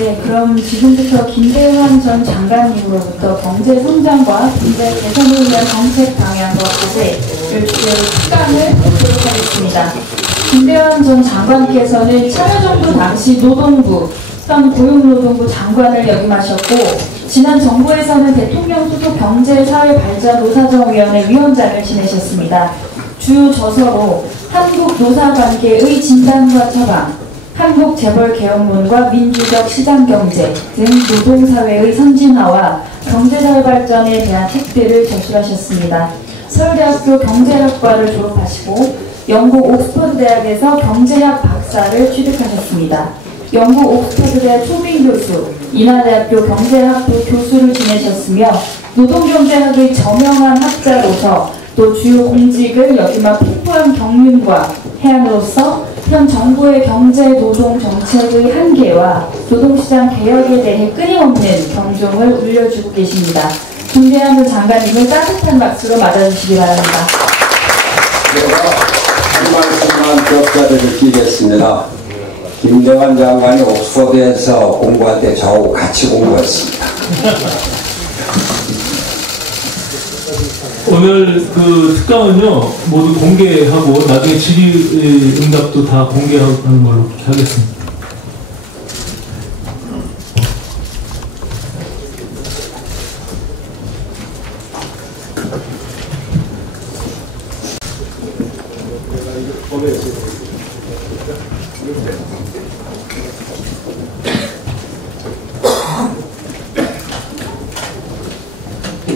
네, 그럼 지금부터 김대환 전 장관님으로부터 경제 성장과 경제 개선을 위한 정책 방향과 과제를 주제로 특강을 듣도록 하겠습니다. 김대환 전 장관께서는 참여정부 당시 노동부, 현 고용노동부 장관을 역임하셨고, 지난 정부에서는 대통령 소속 경제사회발전노사정위원회 위원장을 지내셨습니다. 주요 저서로 한국노사관계의 진단과 처방, 한국재벌개혁론과 민주적 시장경제 등 노동사회의 선진화와 경제사회 발전에 대한 책들을 저술하셨습니다. 서울대학교 경제학과를 졸업하시고 영국 옥스퍼드 대학에서 경제학 박사를 취득하셨습니다. 영국 옥스퍼드대 초빙교수, 인하대학교 경제학부 교수를 지내셨으며 노동경제학의 저명한 학자로서 또 주요 공직을 역임한 풍부한 경륜과 해안으로서 현 정부의 경제 노동 정책의 한계와 노동시장 개혁에 대해 끊임없는 경종을 울려주고 계십니다. 김대환 장관님을 따뜻한 박수로 맞아주시기 바랍니다. 제가 한 말씀만 격자를 드리겠습니다. 김대환 장관이 옥스퍼드에서 공부할 때 저하고 같이 공부했습니다. 오늘 그 특강은요 모두 공개하고 나중에 질의응답도 다 공개하는 걸로 하겠습니다.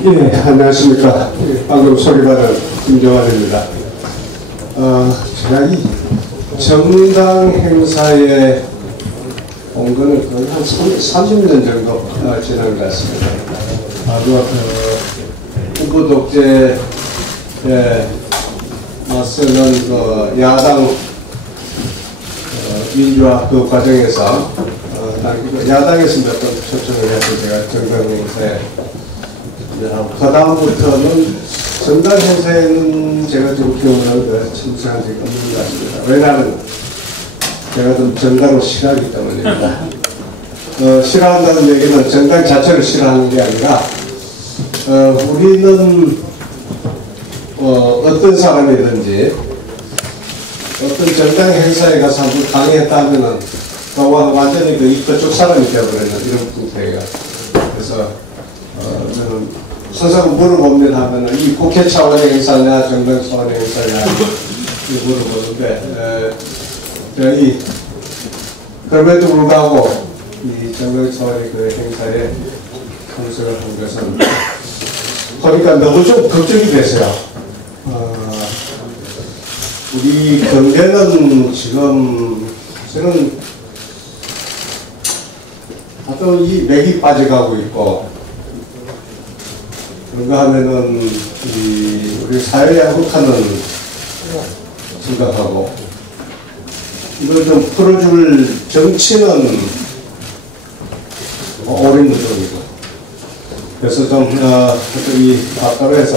예, 안녕하십니까. 방금 소개받은 김대환입니다. 제가 이 정당 행사에 온 거는 거의 한 30년 정도 지난 것 같습니다. 바로 후보 독재에 맞서는 야당 민주화 그 과정에서 야당에서 몇 번 초청을 해서 제가 정당 행사에 그 다음부터는 정당 행사에는 제가 좀 기억나는 참석한 적이 없는 것 같습니다. 왜냐하면 제가 좀 정당을 싫어하기 때문입니다. 싫어한다는 얘기는 정당 자체를 싫어하는 게 아니라 우리는 어떤 사람이든지 어떤 정당 행사에 가서 한번 강의했다 하면은 완전히 그쪽 사람이 되어버리는 이런 분위기가. 그래서 저는 항상 물어봅니다 하면은 이 국회 차원의 행사냐 정당 차원의 행사냐 물어보는데 그럼에도 불구하고 이 정당 차원의 그 행사에 참석을 한 것은 보니까 너무 좀 걱정이 되세요. 우리 경제는 지금 저는 하여튼 이 맥이 빠져가고 있고, 그런가 하면은 우리 사회 양극화는 생각하고 이걸 좀 풀어줄 정치는 어린 노동이고, 그래서 좀 이 답답해서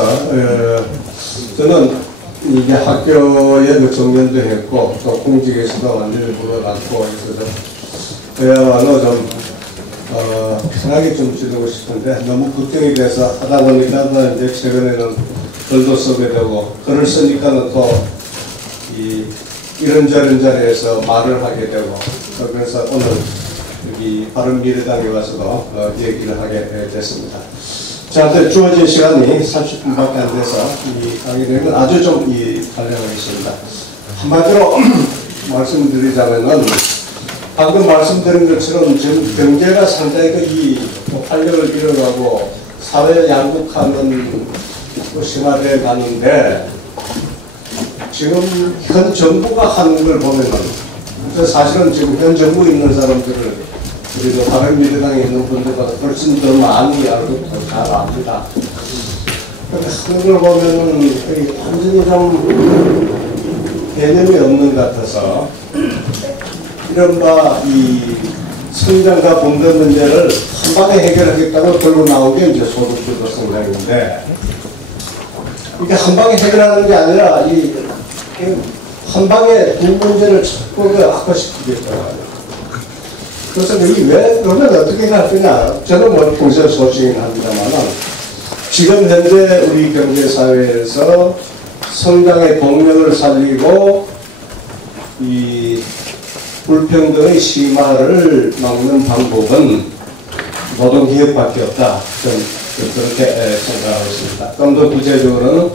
저는 이게 학교에 정년도 했고 또 공직에서도 완전히 물어갔고 해서 그야말로 좀 편하게 좀 지내고 싶은데 너무 걱정이 돼서 하다 보니까 이제 최근에는 글도 쓰게 되고 글을 쓰니까는 또 이런저런 자리에서 말을 하게 되고 그래서 오늘 여기 바른미래당에 와서도 얘기를 하게 됐습니다. 저한테 주어진 시간이 30분밖에 안 돼서 이 강의는 아주 좀 간략하겠습니다. 한마디로 말씀드리자면은 방금 말씀드린 것처럼 지금 경제가 상당히 활력을 잃어가고 사회 양극화는 심화되어 가는데 지금 현 정부가 하는 걸 보면은 사실은 지금 현 정부에 있는 사람들을 그리고 바른미래당에 있는 분들보다 훨씬 더 많이 알고 잘 압니다. 그런 걸 보면은 완전히 좀 개념이 없는 것 같아서 이른바 이 성장과 분배 문제를 한 방에 해결하겠다고 들고 나온 게 이제 소득주도 성장인데 이게 한 방에 해결하는 게 아니라 한 방에 두 문제를 자꾸 악화시키겠다. 그래서 왜 그러면 어떻게 할 거냐? 저는 뭐 평소에 소식이긴 합니다만 지금 현재 우리 경제 사회에서 성장의 동력을 살리고 이 불평등의 심화를 막는 방법은 노동개혁밖에 없다. 저는 그렇게 생각하고 있습니다. 좀 더 구체적으로는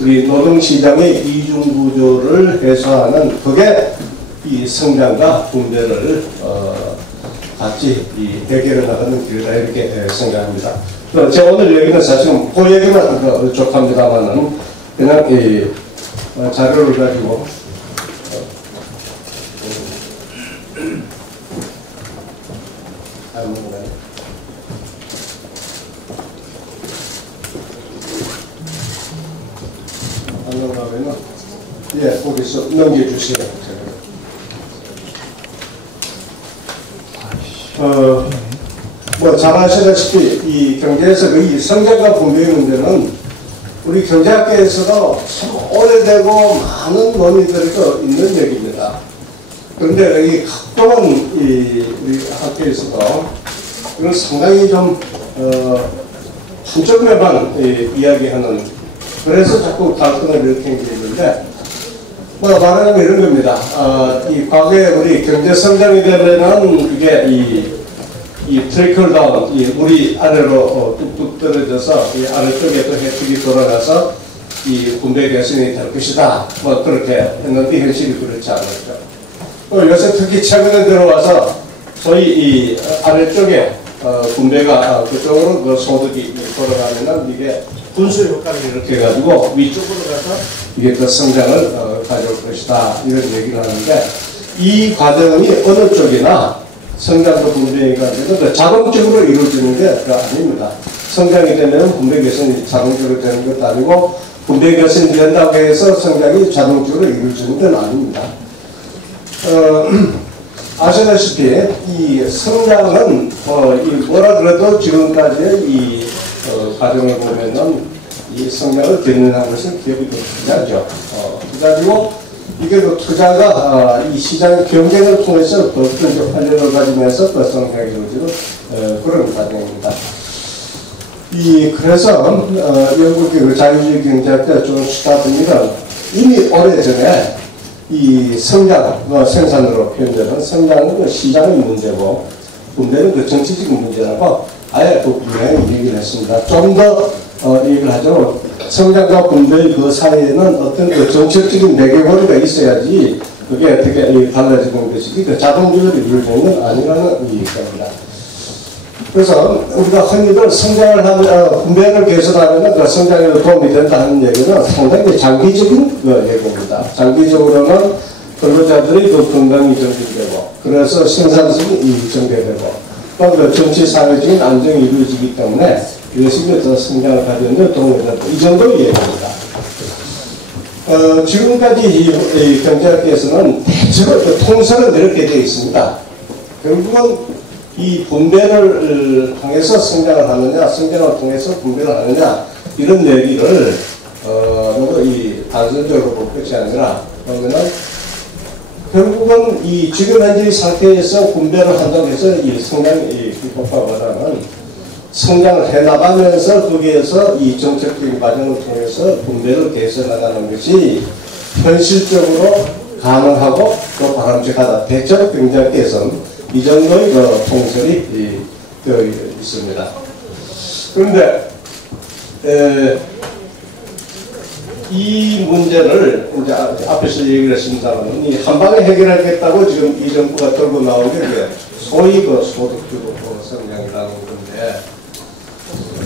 우리 노동시장의 이중구조를 해소하는 그게 이 성장과 분배를 같이 해결해 나가는 길이다 이렇게 생각합니다. 제가 오늘 얘기는 사실은 그 얘기만 부족합니다만은 그냥 이 자료를 가지고 안녕하면은 예 거기서 넘겨주시면 뭐 잘 아시다시피 이 경제에서 이 성장과 분배 문제는 우리 경제학계에서도 참 오래되고 많은 논의들이 있는 얘기입니다. 그런데 이 각종은 우리 학계에서도 이건 상당히 좀 한쪽에만 이야기하는 그래서 자꾸 갈등을 일으킨 게 있는데 뭐 말하자면 이런 겁니다. 이 과거에 우리 경제 성장이 되면은 이게 이 트리클 다운, 우리 아래로 뚝뚝 떨어져서 이 아래쪽에 또 혜택이 돌아가서 이 분배 개선이 될 것이다. 뭐 그렇게 했는데 현실이 그렇지 않았죠. 요새 특히 최근에 들어와서 소위 이 아래쪽에 분배가 그쪽으로 그 소득이 돌아가면은 이게 분수 효과를 이렇게 해가지고 위쪽으로 가서 이게 그 성장을 가져올 것이다. 이런 얘기를 하는데 이 과정이 어느 쪽이나 성장과 분배가 되는 자동적으로 이루어지는 게 아닙니다. 성장이 되면 분배 개선이 자동적으로 되는 것도 아니고 분배 개선이 된다고 해서 성장이 자동적으로 이루어지는 건 아닙니다. 아시다시피 이 성장은 뭐라 그래도 지금까지의 이 과정을 보면은 이 성장을 견인한 것은 기업이 투자죠. 투자지고 이게 그 투자가 이 시장의 경쟁을 통해서 어떤 활력을 가지면서 또 성장이 이루어지는 그런 과정입니다. 그래서 영국의 자유주의 경제학자 존 스타트는 이미 오래전에 이 성장, 생산으로 표현되는 성장은 시장의 문제고 분배는 그 정치적인 문제라고 아예 그 분명히 얘기를 했습니다. 좀 더 얘기를 하자면 성장과 분배의 그 사이에는 어떤 그 정책적인 매개고리가 있어야지 그게 어떻게 달라지는 것이지 그 자동적으로 이루어지는 건 아니라는 얘기입니다. 그래서 우리가 흔히들 성장을 하면 분배를 개선하면 그 성장에 도움이 된다는 얘기는 상당히 장기적인 얘기입니다. 장기적으로는 근로자들의 그 건강이 정진되고 그래서 생산성이 증대되고 또 그 정치 사회적인 안정이 이루어지기 때문에 이것이 더 성장을 가져오는 도움이 된다. 이 정도의 얘기입니다. 지금까지 이 경제학계에서는 대체로 통설은 이렇게 되어 있습니다. 결국은 이 분배를 통해서 성장을 하느냐, 성장을 통해서 분배를 하느냐, 이런 얘기를, 너무 단순적으로 볼 것이 아니라, 그러면은, 결국은 이 지금 현재의 상태에서 분배를 한다고 해서 이 성장의 효과보다는 성장을 해나가면서 거기에서 이 정책적인 과정을 통해서 분배를 개선하는 것이 현실적으로 가능하고 또 바람직하다. 대체로 경제학계에서는 이 정도의 그 통설이 되어 있습니다. 그런데 이 문제를 이제 앞에서 얘기를 했습니다만 이 한방에 해결하겠다고 지금 이 정부가 들고 나온 게 소위 그 소득주도 성장이라는 건데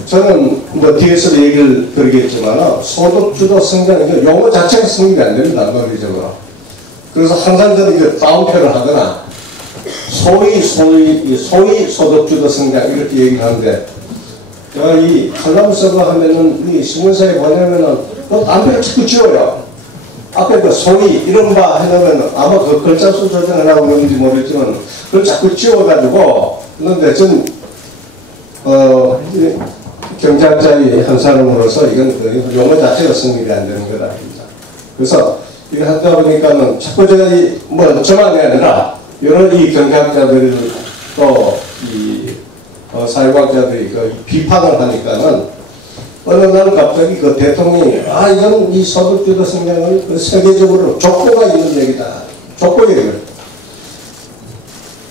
저는 뭐 뒤에서 얘기를 드리겠지만 소득주도 성장 용어 자체가 성립이 안 됩니다. 논리적으로. 그래서 항상 저는 이제 다운표를 하거나 소위 소득주도 성장 이렇게 얘기를 하는데 제가 이 칼럼서가 하면은 이 신문사에 보내면은 그 앞에 자꾸 지워요. 앞에 그 소위 이른바 해놓으면 아마 그 글자 수 조정하려고 그런지 모르겠지만 그걸 자꾸 지워가지고 그런데 전 경제학자의 한 사람으로서 이건 그 용어 자체가 성립이 안 되는 거다. 그래서 이거 하다 보니까는 자꾸 제가 뭐 저만이 아니라 여러 이 경제학자들 또 사회학자들이 그 비판을 하니까는 어느 날 갑자기 그 대통령이 이건 이 소득주도 성장을 그 세계적으로 족보가 있는 얘기다. 족보 얘기를.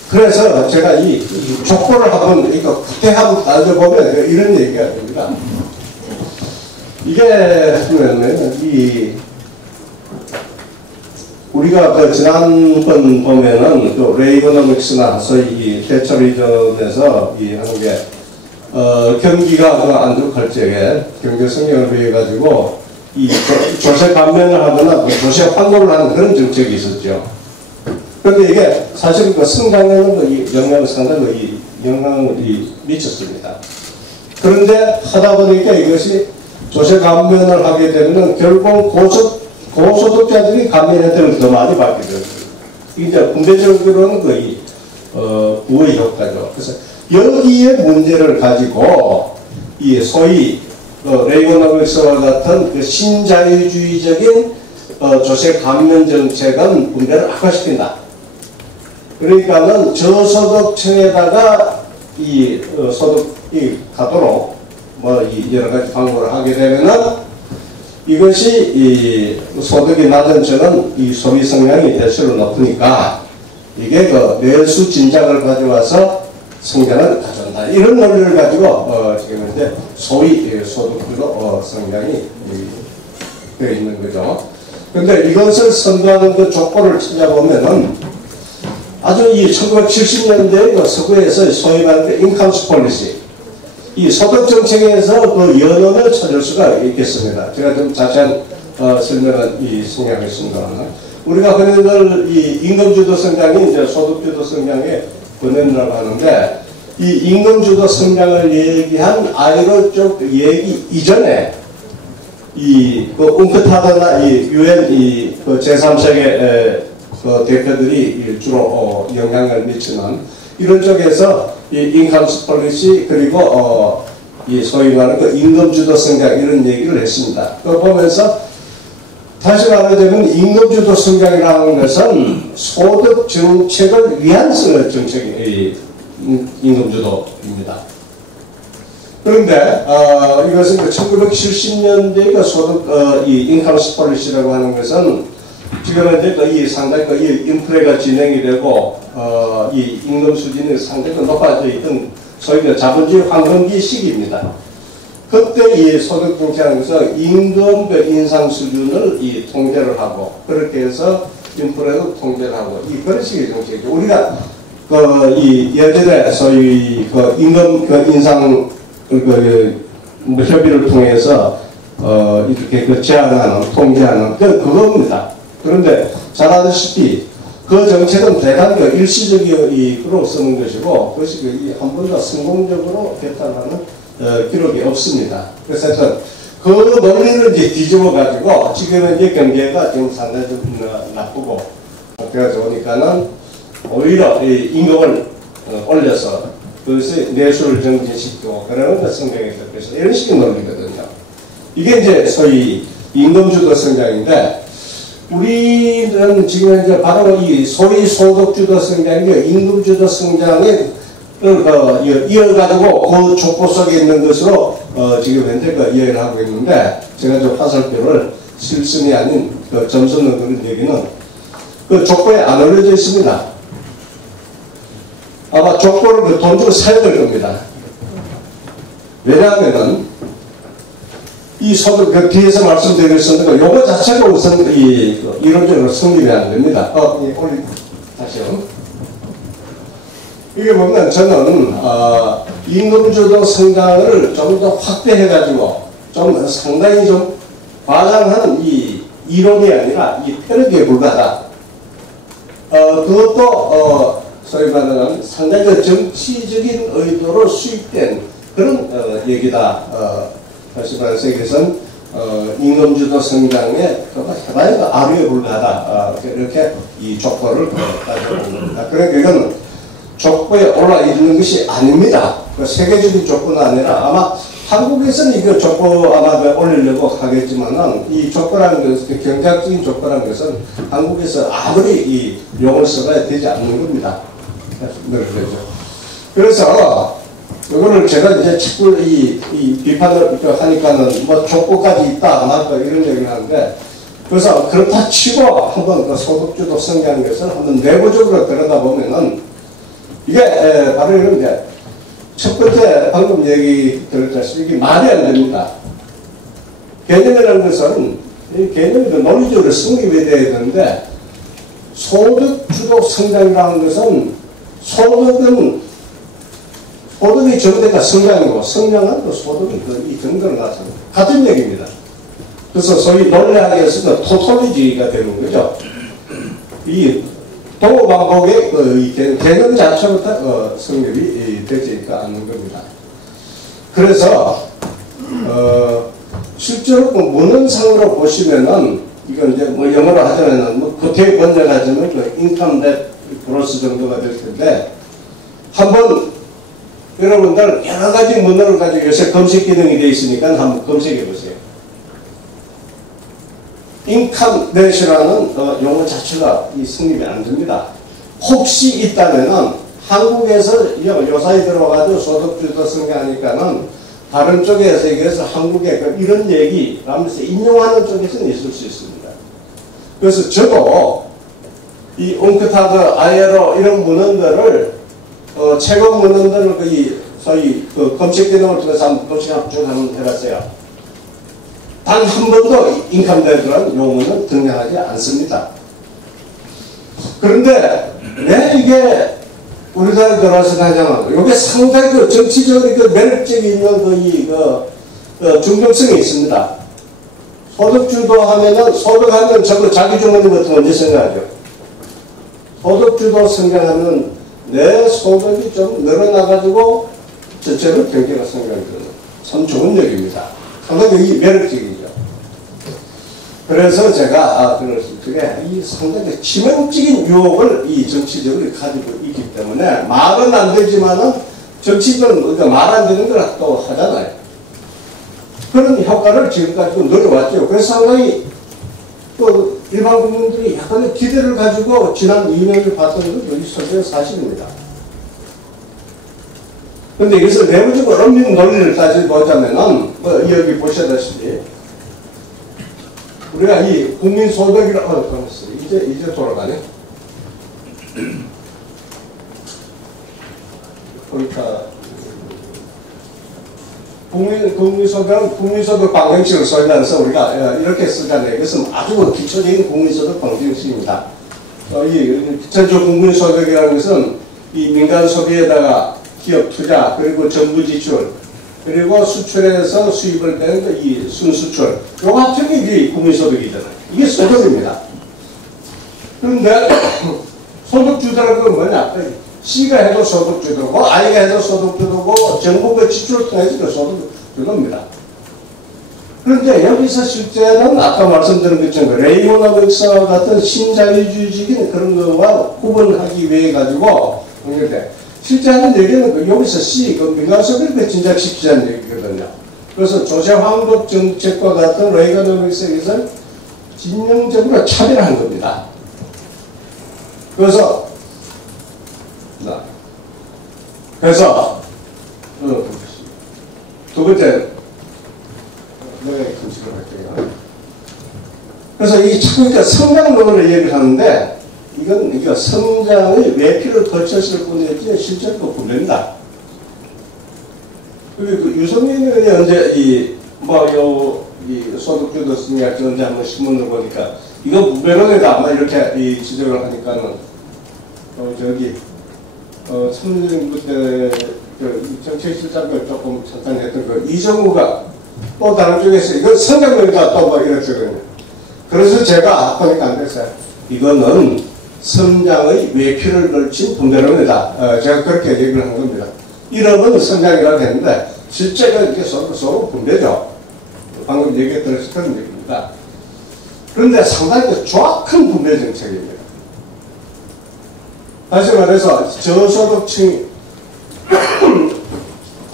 그래서 제가 이 족보를 한번 이거 구태하고 따져보면 이런 얘기가 됩니다. 이게 우리가 그 지난번 보면은 그 레이거노믹스나 소위 이 대처리즘에서 하는 게 경기가 안 좋을 적에 경제 성장을 위해 가지고 이 조세 감면을 하거나 조세 환급을 하는 그런 정책이 있었죠. 그런데 이게 사실 그 성장에는 영향을 상당히 영향을 미쳤습니다. 그런데 하다 보니까 이것이 조세 감면을 하게 되면 결국 고소득자들이 감면 혜택을 더 많이 받게 됩니다. 이제 군대적으로는 거의 부의 효과죠. 그래서 여기에 문제를 가지고 이 소위 레이거노믹스와 같은 그 신자유주의적인 조세 감면 정책은 문제를 악화시킨다. 그러니까는 저소득층에다가 이 소득이 가도록 여러 가지 방법을 하게 되면은 이것이 이 소득이 낮은 층은 이 소비 성향이 대체로 높으니까 이게 그 내수 진작을 가져와서 성장을 가져온다. 이런 논리를 가지고 지금 이제 소위 소득주도 성장이 되어 있는 거죠. 그런데 이것을 선도하는 그 족보를 찾아보면은 아주 이 1970년대 그 서구에서 소위 말하는 인컴스 폴리시, 이 소득 정책에서 그 연원을 찾을 수가 있겠습니다. 제가 좀 자세한 설명을 생략하겠습니다. 우리가 흔히들 이 임금주도 성장이 이제 소득주도 성장의 번연이라고 하는데, 이 임금주도 성장을 얘기한 아이로 쪽 얘기 이전에 그 웅크타드나 이 UN 그 제3세계 그 대표들이 주로 영향을 미치는 이런 쪽에서 이 인컴스 폴리시 그리고 이 소위 말하는 그 임금주도 성장 이런 얘기를 했습니다. 그 보면서 다시 말하자면 임금주도 성장이라는 것은 소득 정책을 위한 정책이 임금주도입니다. 그런데 이것은 1970년대 그 소득 이 인컴스 폴리시라고 하는 것은 지금은 이제 이 상당히 이 인플레가 진행이 되고 이 임금 수준이 상당히 높아져 있던 소위 자본주의 황금기 시기입니다. 그때 이 소득 정책에서 임금 인상 수준을 통제를 하고 그렇게 해서 인플레도 통제를 하고 그런 식의 정책이죠. 우리가 예전에 소위 임금 인상 협의를 통해서 이렇게 제한하는 통제하는 그겁니다. 그런데 잘 아시다시피 그 정책은 대단히 일시적으로 쓰는 것이고 그것이 한 번도 성공적으로 개탄하는 기록이 없습니다. 그래서 그 논리를 이제 뒤집어 가지고 지금은 이제 경제가 지금 상당히 좀 나쁘고 상태가 좋으니까는 오히려 임금을 올려서 그것이 내수를 정진시키고 그러는 것 성장에 덮여서 이런 식의 논리거든요. 이게 이제 소위 임금주도 성장인데 우리는 지금 이제 바로 이 소위 소득주도 성장이 임금주도 성장을 이어가지고 그 족보 속에 있는 것으로 지금 현재 이해를 하고 있는데 제가 좀 화살표를 실선이 아닌 점수 넣는 그런 얘기는 그 족보에 안 올려져 있습니다. 아마 족보를 돈 주고 사야 될 겁니다. 왜냐하면은 이 소득 뒤에서 말씀드렸었는데 요거 자체가 우선 이론적으로 성립이 안 됩니다. 다시요. 이게 보면 저는 임금주도 성장을 좀 더 확대해가지고 좀 상당히 좀 과장한 이 이론이 아니라 이 패러디에 불과하다. 그것도 소위 말하는 상당히 정치적인 의도로 수입된 그런 얘기다. 다시 말해서 세계에서는 임금주도 성장에 해봐야 아류에 불과하다. 이렇게 이 족보를 따져보는 겁니다. 그러니까 이건 족보에 올라 있는 것이 아닙니다. 세계적인 족보는 아니라 아마 한국에서는 이거 족보 아마 올리려고 하겠지만은 이 족보라는 것은 경제학적인 족보라는 것은 한국에서 아무리 이 용어를 써봐야 되지 않는 겁니다. 그렇죠. 그래서 이거를 제가 이제 자꾸 이 비판을 하니까는 뭐 족보까지 있다 맞다 이런 얘기를 하는데, 그래서 그렇다 치고 한번 그 소득주도 성장하는 것을 한번 내부적으로 들여다보면은 이게 바로 이런데, 첫 번째 방금 얘기 들었다시피 이게 말이 안 됩니다. 개념이라는 것은 이 개념이 논리적으로 성립이 돼야 되는데, 소득주도 성장이라는 것은 소득이 전대가 성장이고 성장은 또 소득이 이 정도를 나타납니다. 같은 얘기입니다. 그래서 소위 논리학에서는 토톨리지가 되는 거죠. 이 동호반복의 이 개념 자체부터 성립이 되지가 않는 겁니다. 그래서 실제로 문헌상으로 보시면은, 이건 이제 뭐 영어로 하자면은 뭐 구태의 번역하자면 그 인컴 넷 브로스 정도가 될 텐데, 한번 여러분들 여러 가지 문헌을 가지고 요새 검색 기능이 되어 있으니까 한번 검색해 보세요. 인컴 넷이라는 용어 자체가 이 성립이 안 됩니다. 혹시 있다면은 한국에서 요사이 들어가지고 소득주도 성장하니까는 다른 쪽에서 얘기해서 한국에 이런 얘기 라면서 인용하는 쪽에서는 있을 수 있습니다. 그래서 저도 이 옹크타드, 아예로 이런 문헌들을 최고 문헌들을 소위 검색 기능을 통해서 한번 검색 한번 해봤어요. 단 한 번도 인컴넷이라는 용어는 등장하지 않습니다. 그런데 왜 이게 우리나라에 들어와서 하냐면, 이게 상당히 정치적으로 매력적인 중독성이 있습니다. 소득주도 하면은, 소득하면 저거 자기 주머니부터 언제 생각하죠? 소득주도 성장하면 내 소득이 좀 늘어나가지고 전체로 경제가 성장되는 참 좋은 얘기입니다. 상당히 이 매력적이죠. 그래서 제가 그랬을 적에 이 상당히 치명적인 유혹을 이 정치적으로 가지고 있기 때문에, 말은 안 되지만은 정치적으로 말 안 되는 걸 또 하잖아요. 그런 효과를 지금까지 누려왔죠. 그래서 상당히 또 일반 국민들이 약간의 기대를 가지고 지난 2년을 봤던 것도 있었어요. 사실입니다. 그런데 여기서 내부적으로 엄밀 논리를 따져보자면은, 여기 보시다시피 우리가 이 국민소득이라고 이제 돌아가네. 그러니까 국민소득 방정식을 써면서 우리가 이렇게 쓰잖아요. 이것은 아주 기초적인 국민소득 방정식입니다. 이 기초적 국민소득이라는 것은 이 민간 소비에다가 기업 투자, 그리고 정부 지출, 그리고 수출에서 수입을 뺀 이 순수출, 요 같은 게 국민소득이잖아요. 이게 소득입니다. 그런데 소득주도라는 건 뭐냐? C가 해도 소득주도고, I가 해도 소득주도고, 정부가 지출을 통해서 소득주도입니다. 그런데 여기서 실제는 아까 말씀드린 것처럼 레이모노믹스와 같은 신자유주의적인 그런 것과 구분하기 위해 가지고 실제 하는 얘기는 여기서 C, 민간소비를 진작시키자는 얘기거든요. 그래서 조세환급 정책과 같은 레이거노믹스에서 진영적으로 차별한 겁니다. 그래서 두 번째 그래서 이 자꾸 성장론을 얘기를 하는데, 이건 성장의 외피를 거쳤을 뿐이지 실제로 분명합니다. 그리고 유성민 의원이 언제 이 소득주도 승리학 언제 한번 신문을 보니까 이거 무배론이다 아마 이렇게 지적을 하니까는 참여정부 때 정책실장을 조금 잠깐 했던 이정우가 또 다른 쪽에서 이건 성장론이다 또 이랬거든요. 그래서 제가 보니까 안 됐어요. 이거는 성장의 외피를 걸친 분배론이다. 제가 그렇게 얘기를 한 겁니다. 이름은 성장이라고 했는데 실제가 이렇게 서로 분배죠. 방금 얘기했던 그런 얘기입니다. 그런데 상당히 정확한 분배 정책입니다. 다시 말해서 저소득층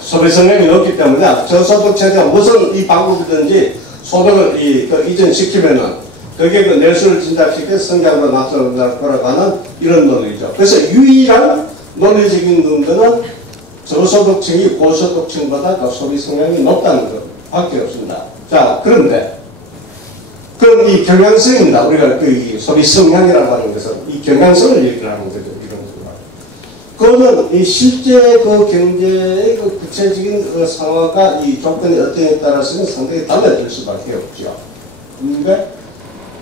소비 성향이 높기 때문에 저소득층에 무슨 이 방법이든지 소득을 이전시키면은 그게 내수를 진작시켜 성장으로 나타나는 이런 논리죠. 그래서 유일한 논리적인 근거는 저소득층이 고소득층보다 더 소비 성향이 높다는 것밖에 없습니다. 자, 그런데 그럼 이 경향성입니다. 우리가 그 소비 성향이라고 하는 것은 이 경향성을 얘기를 하는 거죠. 이런 식으로. 그거는 이 실제 그 경제의 그 구체적인 그 상황과 이 조건이 어떠냐에 따라서는 상당히 달라질 수밖에 없죠. 근데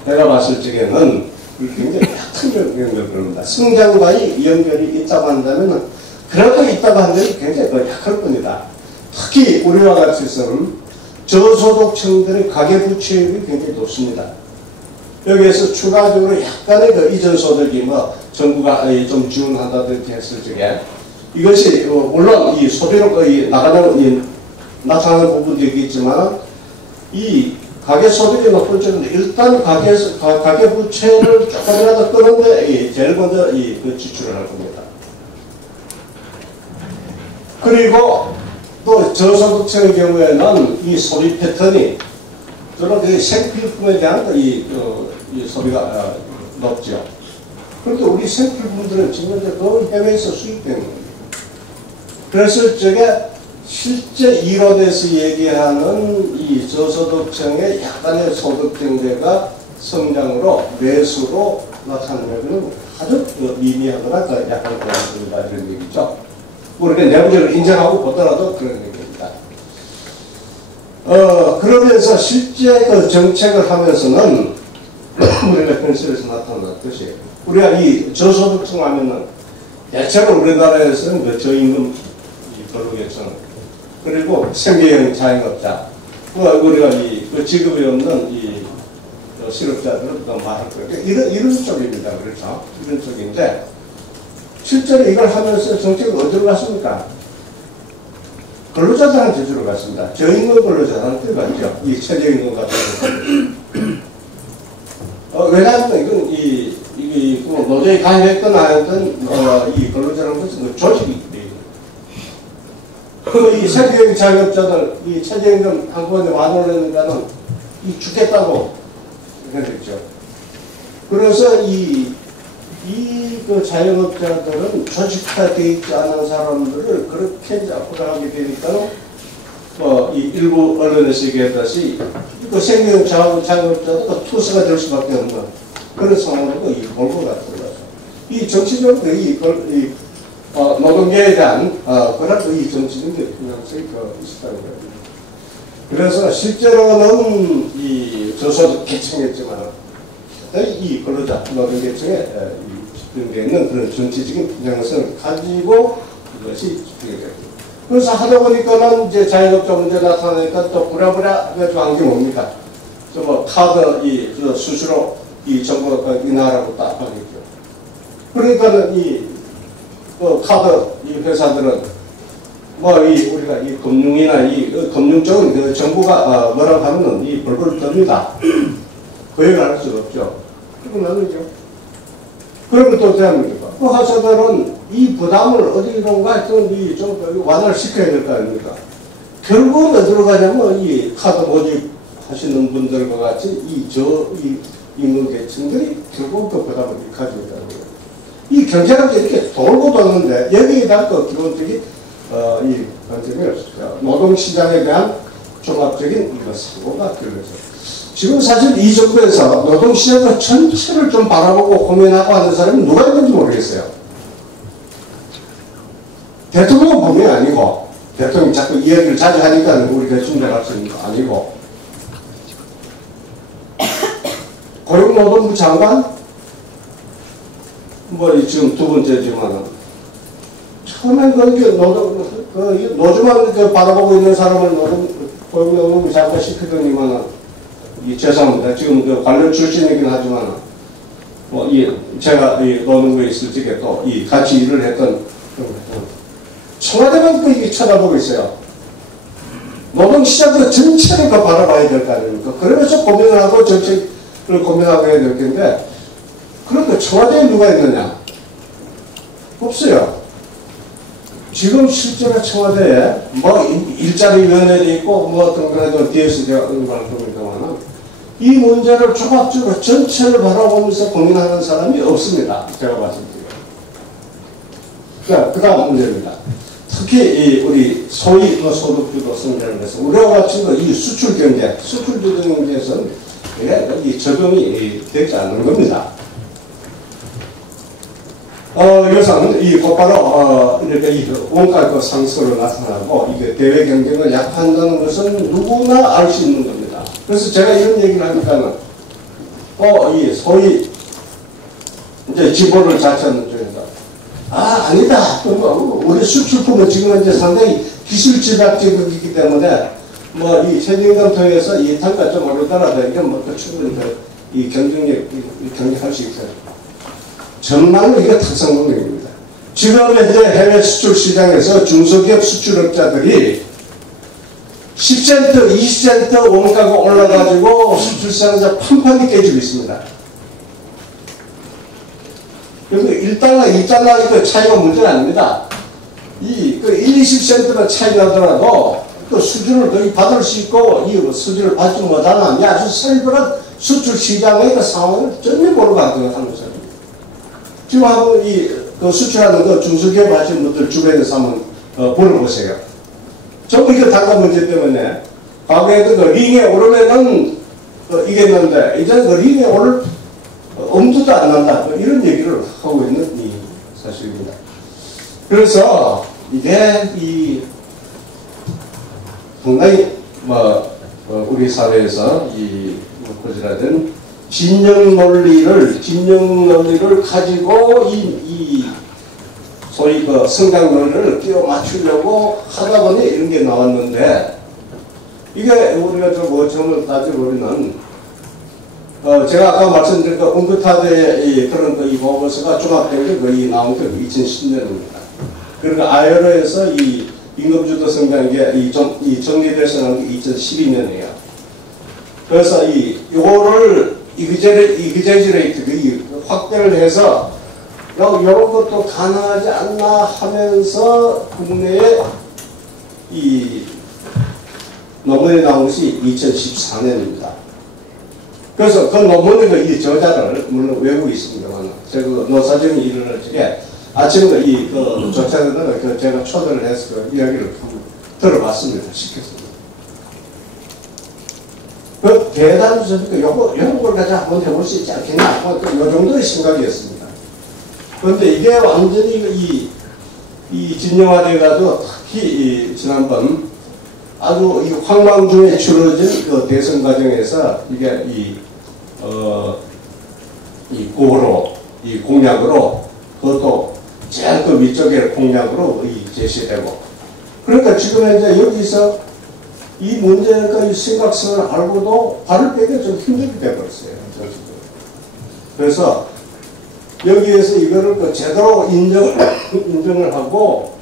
내가 봤을 적에는 굉장히 약한 연결을 그럽니다. 성장과의 연결이 있다고 한다면 그래도 있다고 한다면 굉장히 더 약할 겁니다. 특히 우리와 같이서는 저소득층들의 가계부채율이 굉장히 높습니다. 여기에서 추가적으로 약간의 그 이전소득이 뭐 정부가 좀 지원한다든지 했을 적에 이것이 물론 이 소비로 나타나는 부분도 있겠지만 이 가계소득이 높을 적인데 일단 가계부채를 조금이라도 끄는데 제일 먼저 그 지출을 할 겁니다. 그리고 또 저소득층의 경우에는 이 소비 패턴이 저런 그 생필품에 대한 이 소비가 높죠. 그런데 우리 생필품들은 지금 그 해외에서 수입되는 겁니다. 그랬을 적에 실제 이론에서 얘기하는 이 저소득층의 약간의 소득 증대가 성장으로 매수로 나타나는 아주 미미하거나 약간 그렇습니다. 이런 얘기죠. 우리가 내부적으로 인정하고 보더라도 그런 얘기입니다. 그러면서 실제 그 정책을 하면서는 우리가 현실에서 나타났듯이 우리가 이 저소득층 하면은 대체로 우리나라에서는 그 저임금 근로계층 그리고 생계형 자영업자 우리가 그 직업이 없는 이 실업자들은 또 말할 거예요. 이런 쪽입니다. 그렇죠? 이런 쪽인데 실제로 이걸 하면서 정책이 어디로 갔습니까? 근로자들한테 주로 갔습니다. 저임금 근로자들한테 갔죠. 이 최저임금 같은 거. 왜냐하면 이건 이게 노조에 가입했든 안 했든 이 근로자라는 것은 조직이 이 생계형 자영업자들 이 최저임금 한 번에 만원내니까는 이 죽겠다고 그랬죠. 그래서 그 자영업자들은 조직화되어 있지 않은 사람들을 그렇게 앞으로 하게 되니까 이 일부 언론에서 얘기했듯이 그 생계형 자영업자도 그 투수가 될 수밖에 없는 그런 상황으로 몰고 갔습니다. 이 정치적으로 노동계에 대한 그런 이 정치적인 경향성이 있었다는 거예요. 그래서 실제로는 이 저소득 계층이었지만 이 근로자 노동계층에 집중되어 있는 그런 정치적인 경향성을 가지고 이것이 집중이 됩니다. 그래서 하다 보니까는 이제 자영업자 문제 나타나니까 또 부랴부랴 한 게 뭡니까? 뭐 카드 수수료 정부가 인하라고 딱 하겠죠. 그러니까는 카드 회사들은 우리가 금융이나 금융 쪽은 정부가 뭐라고 하면은 벌벌 떱니다. 그 얘기를 할 수가 없죠. 그리고 나누죠. 그러면 또 대한민국과 그 회사들은 이 부담을 어디론가 하여튼 좀 완화를 시켜야 될 거 아닙니까? 결국은 어디로 가냐면 이 카드 모집 하시는 분들과 같이 임금 계층들이 결국 그 부담을 가지고 있다는 거예요. 이 경제라는 게 이렇게 돌고 도는데 여기에 대한 그 기본적인 이 관점이 없습니다. 노동시장에 대한 종합적인 사고가 결여져. 지금 사실 이 정부에서 노동시장 전체를 좀 바라보고 고민하고 하는 사람이 누가 있는지 모르겠어요. 대통령은 분명히 아니고 대통령이 자꾸 이야기를 자주 하니까 우리가 중재할 수 있는 거 아니고 고용노동부 장관 지금 두 번째지만 처음엔 노조만 바라보고 있는 사람을 고용노동부 장관 시키더니만은 죄송합니다. 지금 관련 출신이긴 하지만 제가 노동부에 있을 적에 또 같이 일을 했던 청와대만 쳐다보고 있어요. 노동시장 전체를 바라봐야 될 거 아닙니까? 그러면서 고민을 하고 정책을 고민하고 해야 될 텐데 그런데 청와대에 누가 있느냐? 없어요. 지금 실제로 청와대에 일자리위원회도 있고 어떤 그래도 뒤에서 제가 언급할 겁니다만 이 문제를 종합적으로 전체를 바라보면서 고민하는 사람이 없습니다. 제가 봤을 때. 그 다음 문제입니다. 특히 우리 소위 소득주도 성장을 해서 우리와 같이 이 수출 경제, 수출주도 경제에서는 이 적용이 되지 않는 겁니다. 요즘 이 곧바로 이렇게 이 원가 상승으로 나타나고 이게 대외 경쟁을 약화한다는 것은 누구나 알 수 있는 겁니다. 그래서 제가 이런 얘기를 하니까는 이 소위 이제 지보를 자처하는 쪽에서 아니다. 우리 수출품은 지금 현재 상당히 기술 집약적이기 때문에 뭐 이 최저임금 통해서 이 단가 좀 오르더라도 이건 뭐 충분히 이 경쟁할 수 있어요. 정말로 이게 탁상공론입니다. 지금 현재 해외 수출 시장에서 중소기업 수출업자들이 10센트, 20센트 원가가 올라가지고 수출시장에서 판판이 깨지고 있습니다. 그리고 1달러, 2달러 그 차이가 문제가 아닙니다. 그 1, 20센트가 차이 나더라도 그 수준을 거의 받을 수 있고 이 수준을 받지 못하는 아주 살벌한 수출 시장의 그 상황을 전혀 모르고 하는 것입니다. 지금 한번 그 수출하는 그 중소기업 하시는 분들 주변에서 한번 물어보세요. 전부 이거 단가 문제 때문에 과거에도 그 링에 오르면은 이겼는데 이제는 그 링에 오를 엄두도 안 난다. 이런 얘기를 하고 있는 이 사실입니다. 그래서 이게 상당히 우리 사회에서 고질화된 진영 논리를 가지고 소위 그 성장 논리를 끼워 맞추려고 하다 보니 이런 게 나왔는데 이게 우리가 좀 점을 따져보면은 제가 아까 말씀드린 그 웅크타드의 그런 이 보고서가 종합된 게 나온 게 2010년입니다. 그러니까 ILO에서 이 임금주도 성장 이게 정리돼서 나온 게 2012년이에요. 그래서 이거를 이그제지 레이트 확대를 해서 이런 것도 가능하지 않나 하면서 국내에 이 논문이 나온 것이 2014년입니다. 그래서 그 논문의 이 저자를 물론 외우고 있습니다만 제가 노사정이 일어날 적에 아침에 그 조차들은 제가 초대를 해서 그 이야기를 들어봤습니다. 시켰습니다. 그 대단히 이런 걸 가지고 한번 해볼 수 있지 않겠나? 이 정도의 생각이었습니다. 그런데 이게 완전히 이 진영화돼가지고 특히 지난번 아주 이 황망중에 치러진 그 대선 과정에서 이게 이 구호로 이 공약으로 그것도 제일 그 위쪽에 공약으로 제시되고 그러니까 지금 현재 여기서 이 문제가 이 심각성을 알고도 발을 빼기 좀 힘들게 되어버렸어요. 그래서 여기에서 이거를 제대로 인정을 하고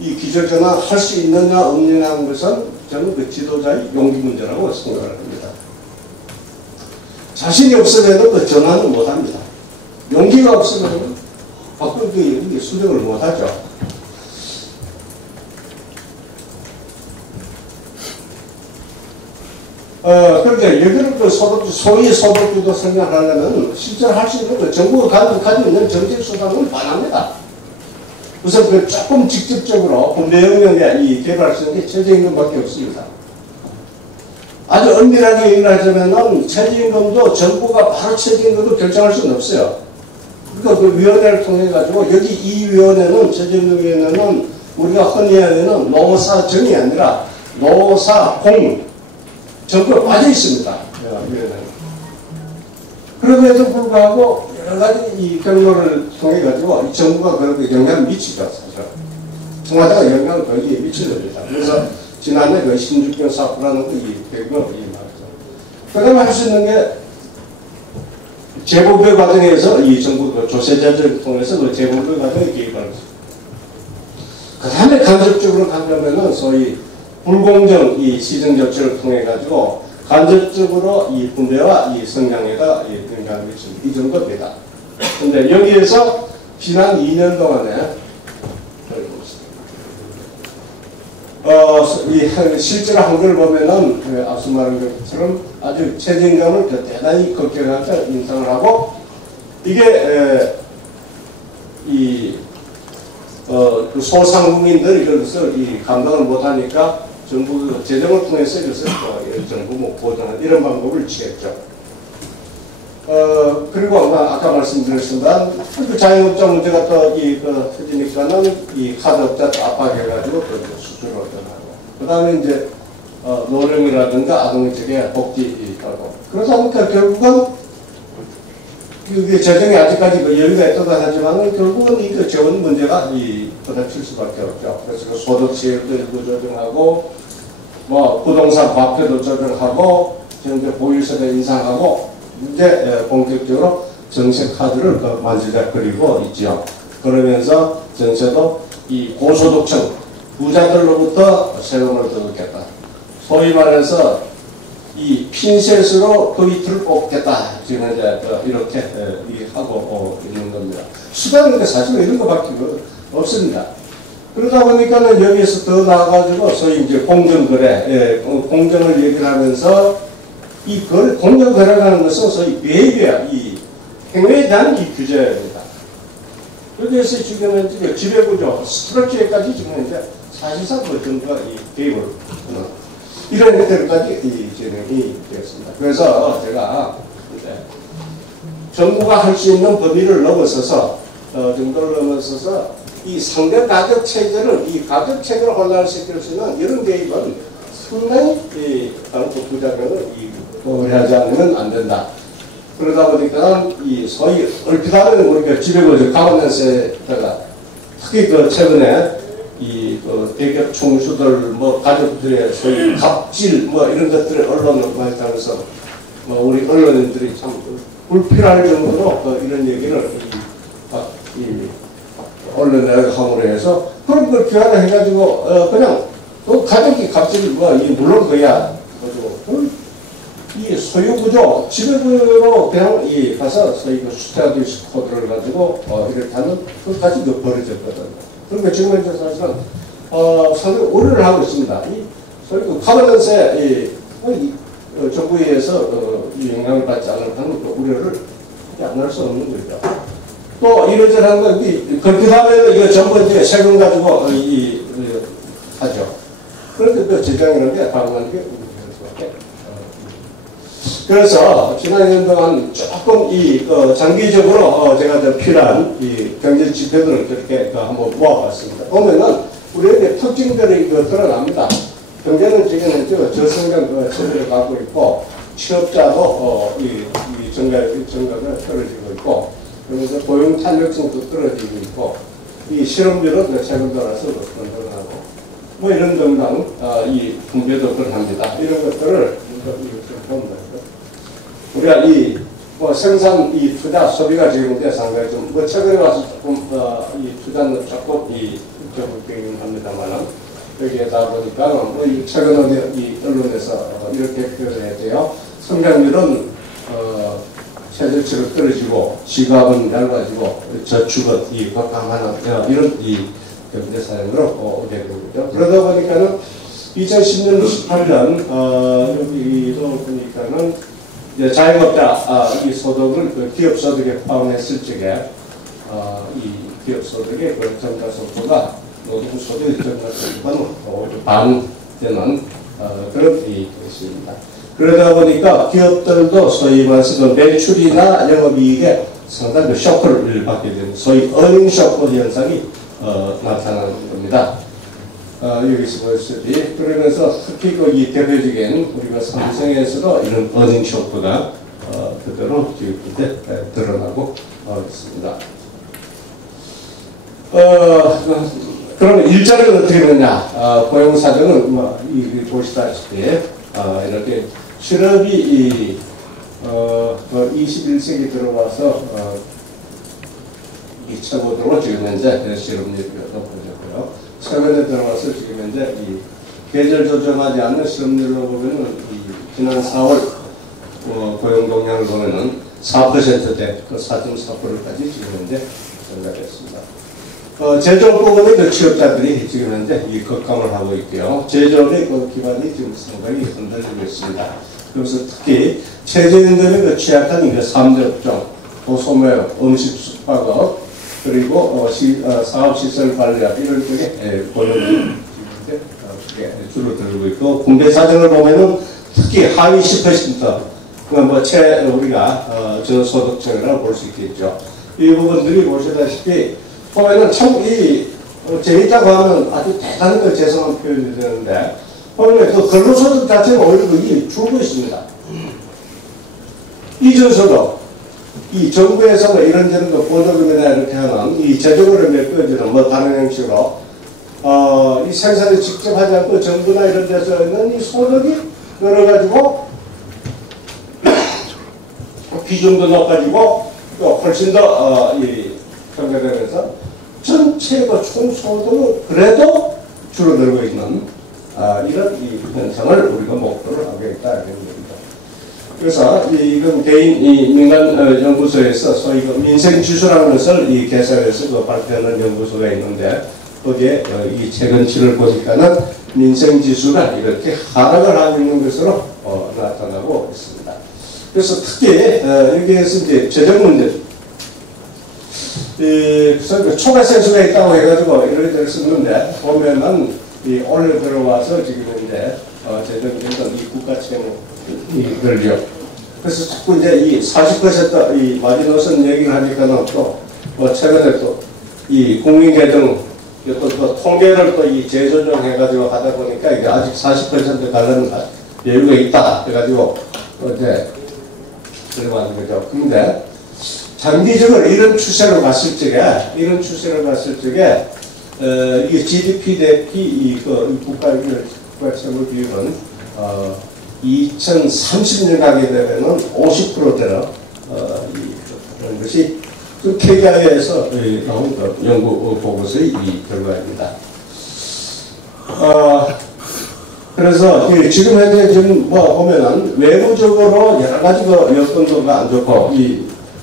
이 기저전환 할 수 있느냐 없느냐 하는 것은 저는 그 지도자의 용기 문제라고 생각을 합니다. 자신이 없으면 그 전환을 못합니다. 용기가 없으면 바꾸기 수정을 못하죠. 그러니까 여기를 그 소위 소득주도 성장하려면 실제로 할 수 있는 그 정부가 가지고 있는 정책 수단을 반합니다. 우선 그 조금 직접적으로 내용에 개발할 수 있는 게 최저임금밖에 없습니다. 아주 엄밀하게 얘기를 하자면은 최저임금도 정부가 바로 최저임금도 결정할 수는 없어요. 그러니까 그 위원회를 통해 가지고 여기 이 위원회는 최저임금위원회는 우리가 흔히 하는 노사정이 아니라 노사공 정부가 빠져 있습니다. 그럼에도 불구하고 여러 가지 이 경로를 통해 가지고 정부가 그렇게 영향을 미치죠. 사실. 청와대가 영향을 거기에 미치겁니다. 그래서 지난해 그 신주병 사고라는 이 배경을 말이죠. 그다음에 할 수 있는 게 재벌배 과정에서 이 정부 그 조세자를 통해서 그 재벌배 과정에 개입하는 거죠. 그 다음에 간접적으로 가려면은 소위 불공정 이 시정 조치를 통해 가지고 간접적으로 이 분배와 이 성장에다 영향을 미치는 이 정도입니다. 근데 여기에서 지난 2년 동안에 실제로 한글 보면은 앞서 말한 것처럼 아주 최저임금을 대단히 급격하게 인상을 하고 이게 그 소상공인들이 이것을 이 감당을 못하니까 정부 재정을 통해서 이것을 정부 뭐 보장하는 이런 방법을 취했죠. 그리고 아까 말씀드렸지만 그 자영업자 문제가 또 터지니까는 이 카드업자 압박해가지고 또 수주를 얻어나고 그 다음에 이제 노령이라든가 아동 쪽에 복지 하고 그러다 보니까 결국은 이게 재정이 아직까지 여유가 있다고 하지만은 결국은 이 재원 문제가 부닥칠 수밖에 없죠. 그래서 그 소득세도 일부 조정하고 뭐 부동산 과표도 조정하고 현재 보유세도 인상하고 이제 본격적으로 정세 카드를 만지작거리고 있죠. 그러면서 정세도 이 고소득층 부자들로부터 세금을 더 얻겠다. 소위 말해서 이 핀셋으로 그 이틀을 뽑겠다. 지금 이제 이렇게 하고 있는 겁니다. 수단은 사실 이런 것밖에 없습니다. 그러다 보니까는 여기에서 더 나아가지고 소위 이제 공정거래, 공정을 얘기를 하면서 이 공정거래라는 것은 소위 배후야, 이 행위에 대한 이 규제입니다. 여기에서 지금 이제 지배구조, 스트럭처에까지 지금 이제 사실상 그 정부가 이 개입을 이런 것들까지 진행이 되었습니다. 그래서 제가 이제 정부가 할 수 있는 범위를 넘어서서 정도를 넘어서서 이 상대 가격 체제를 가격 체계를 혼란시킬 수 있는 이런 개입은 상당히 다른 부작용을 고려하지 않으면 안 된다. 그러다 보니까 이 소위 얼핏 하면 우리가 지배구조 가버넌스에다가 특히 최근에 대기업 총수들, 가족들의 소위 갑질, 이런 것들을 언론을 많이 하면서, 우리 언론인들이 참 불필요할 정도로 이런 얘기를 언론에 함으로 해서 그런 걸 교환해가지고, 그냥 가족이 갑질, 물론 그야, 이 소유구조, 지배구조로 그냥 가서 소위 스타디스 코드를 가지고, 이렇게 하는 것까지 벌어졌거든요. 그러니까 지금 현재 사실은 상당히 오류를 하고 있습니다. 소위 가버넌스에 정부에 의해서 영향을 받지 않는 것도 우려를 안 할 수 없는 거죠. 또 이러저러한 건 그렇게 하면 이거 전부 이제 세금 가지고 하죠. 그런데 그 재정이라는 게 방어하는 게 우리 수밖에. 그래서 지난 2년 동안 조금 장기적으로 제가 더 필요한 경제 지표들을 그렇게 한번 모아봤습니다. 보면은 우리에게 특징들이 드러납니다. 경제는 지금 저성장 체제를 갖고 있고 취업자도 증가가 떨어지고 있고 그러면서 고용 탄력성도 떨어지고 있고 실업률은 최근 들어서 늘어나고 이런 등등 분배도 드러납니다. 이런 것들을 봅니다. 우리가 생산, 투자, 소비가 지금 상당히 좀, 최근에 와서 조금, 투자는 조금, 적극적이긴 합니다만은, 여기에다 보니까, 최근에 언론에서 이렇게 표현해야 돼요. 성장률은, 최저치로 떨어지고, 지갑은 얇아지고, 저축은 강화하는, 이런 경제 사용으로 되고 있죠. 그러다 보니까는, 2010년, 18년, 여기도 보니까는, 자영업자 이 소득을 기업 소득에 포함했을 적에 이 기업 소득의 증가 속도가 노동 소득의 증가 속도는 반 되는 그런 것입니다. 그러다 보니까 기업들도 소위 말해서 매출이나 영업이익에 상당히 쇼크를 받게 되는 소위 어닝 쇼크 현상이 나타나는 겁니다. 여기서 보시다시피 그러면서 특히 이 대표적인 우리가 삼성에서도 이런 어닝 쇼크가 그대로 지금 드러나고 있습니다. 그러면 일자리는 어떻게 되느냐? 고용 사정은 보시다시피 이렇게 실업이 21세기 들어와서 이 최고로 지금 현재 실업률이 높아졌고요. 최근에 들어와서 지금 현재 계절 조정하지 않는 실업률로 보면은 지난 4월 고용 동향을 보면은 4%대 그 4.4%까지 지금 현재 증가됐습니다. 제조업 부분의 취업자들이 지금 현재 급감을 하고 있고요. 제조업의 기반이 지금 상당히 흔들리고 있습니다. 그래서 특히 최저임금에 취약한 3대 업종, 소매업, 음식, 숙박업, 그리고 사업시설 관리업 이런 쪽에 고용이 줄어들고 있고, 군대 사정을 보면은 특히 하위 10%, 뭐 우리가 저소득층이라고 볼 수 있겠죠. 이 부분들이 보시다시피 보면은 참 재밌다고 하면 아주 대단한 거 죄송한 표현이 되는데, 보면 그 근로소득 자체는 오히려 줄고 있습니다. 이전소득, 이 정부에서 이런저런 거 보조금이나 이렇게 하는 이 제도로 메꿔지는 뭐 다른 형식으로 이 생산을 직접 하지 않고 정부나 이런 데서 있는 이 소득이 늘어가지고 비중도 높아지고 또 훨씬 더 평가되면서 전체 총 소득은 그래도 줄어들고 있는 이런 현상을 우리가 목표를 하고 있다 이런 겁니다. 그래서 이건 개인 민간 연구소에서 소위 민생 지수라는 것을 개설해서 발표하는 연구소가 있는데, 거기에 이 최근치를 보니까는 민생 지수가 이렇게 하락을 하고 있는 것으로 나타나고 있습니다. 그래서 특히 여기에서 이제 재정 문제, 초과 세수가 있다고 해가지고 이렇게 썼는데, 보면은 올해 들어와서 지금 이제 재정적인 이 국가 채무들요. 그래서 자꾸 이제 이 40% 이 마지노선 얘기를 하니까는 또 최근에 또 이 국민계정 또 통계를 또 이 재조정해가지고 하다 보니까 이게 아직 40% 가는 여유가 있다 해가지고 이제 들어가는 거죠. 근데 장기적으로 이런 추세로 봤을 적에 이게 GDP 대비 이 국가 채무 비율은 2030년 가게 되면은 50%대로 이런 것이 그 KI에서 나온 연구 보고서의 이 결과입니다. 그래서 지금 현재 지금 보면은 외부적으로 여러 가지 여건도가 안 좋고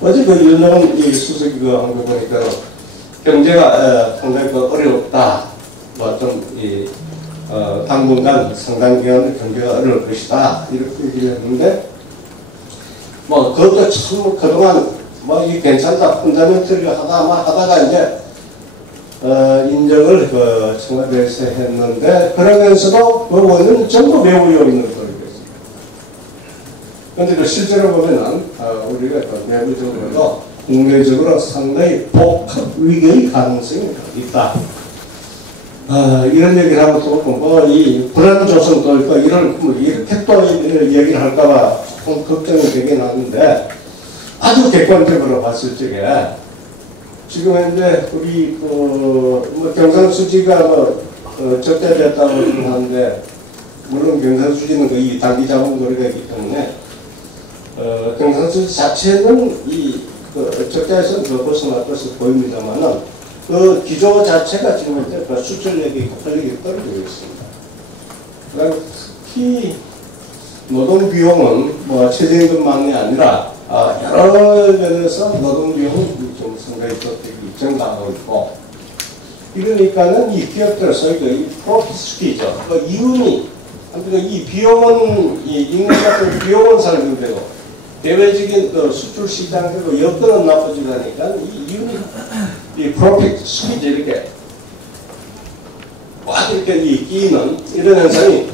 어제 윤영은 수석이 한 거 보니까 경제가 상당히 어렵다. 당분간 상당 기간 경제가 어려울 것이다. 이렇게 얘기를 했는데, 그것도 참 그동안 이게 괜찮다. 펀더멘털을 하다가 이제, 인정을 청와대에서 했는데, 그러면서도 그 원인은 전부 외우려 있는 거겠습니다. 그런데 실제로 보면은, 우리가 내부적으로도 국내적으로 상당히 복합 위기의 가능성이 있다. 이런 얘기를 하고 또 이 불안 조성도 있고 이렇게 또 얘기를 할까봐 조금 걱정이 되긴 하는데, 아주 객관적으로 봤을 적에 지금 현재 우리 경상수지가 적대됐다고 하는데, 물론 경상수지는 이 단기 자본거래가 있기 때문에 경상수지 자체는 적자에서는 더 벗어날 것으로 보입니다만은, 그 기조 자체가 지금 현재 수출력이 고퀄력이 떨어지고 있습니다. 그다음에 특히 노동 비용은 최저임금만이 아니라 여러 면에서 노동 비용은 좀 상당히 증가하고 있고, 이러니까는 이 기업들 소위 이 프로피스키죠. 이윤이 이 비용은 임금 같은 비용은 상승되고 대외적인 수출 시장대로 여건은 나빠지다니까 이 이윤이 이 프로핏 스퀴즈 이렇게 끼는 이런 현상이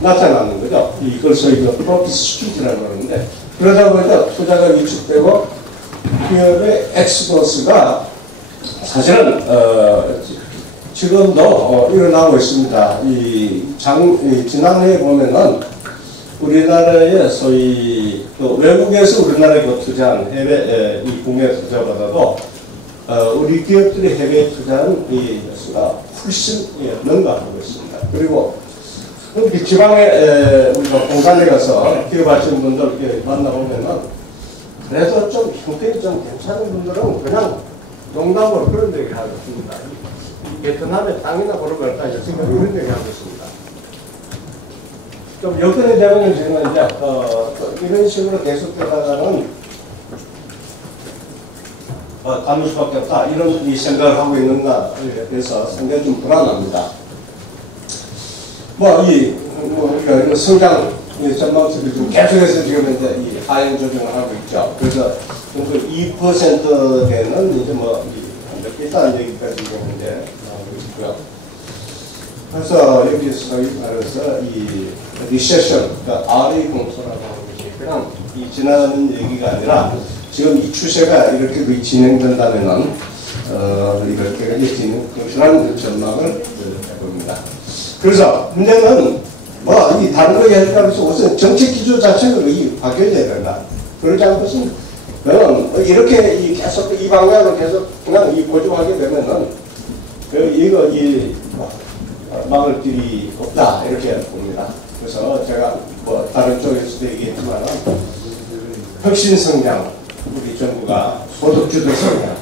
나타나는 거죠. 이걸 소위 프로핏 스퀴즈라고 하는데, 그러다 보니까 투자가 위축되고 기업의 엑스포스가 사실은 지금도 일어나고 있습니다. 지난해에 보면은 우리나라의 소위 외국에서 우리나라에 투자한 해외 국내 투자보다도 우리 기업들이 해외에 투자한 이 수가 훨씬 능가하고 있습니다. 그리고 지방에 우리가 공간에 가서 기업 하시는 분들 이렇게 만나보면은 그래도 좀 형편이 좀 괜찮은 분들은 그냥 농담으로 그런 얘기 하고 있습니다. 베트남에 땅이나 보러 갈까 생각 이런 얘기 하고 있습니다. 좀 여건이 되면 지금 이제 이런 식으로 계속되다가는 가는 수밖에 없다. 이런 생각을 하고 있는가 해서 상당히 좀 불안합니다. 우리가 성장 전망치를 좀 계속해서 지금 이제 하향 조정을 하고 있죠. 그래서 2% 되는 이제 일단 여기까지 이제 나오고요. 그래서 여기서 소위 말해서 이 리세션, 그러니까 R의 공소라고 하는 것이 그냥 이 지나가는 얘기가 아니라 지금 이 추세가 이렇게 진행된다면은 이렇게 이어지는 그런 전망을 해봅니다. 그래서 문제는 뭐 이 다른 거 얘기하면서 우선 정책 기조 자체가 바뀌어야 된다. 그러지 않고서는 이렇게 계속 이 방향으로 계속 그냥 고집하게 되면은 이거 막을 길이 없다 이렇게 봅니다. 그래서 제가 뭐 다른 쪽에서도 얘기했지만 혁신 성장, 우리 정부가 소득주도 성장,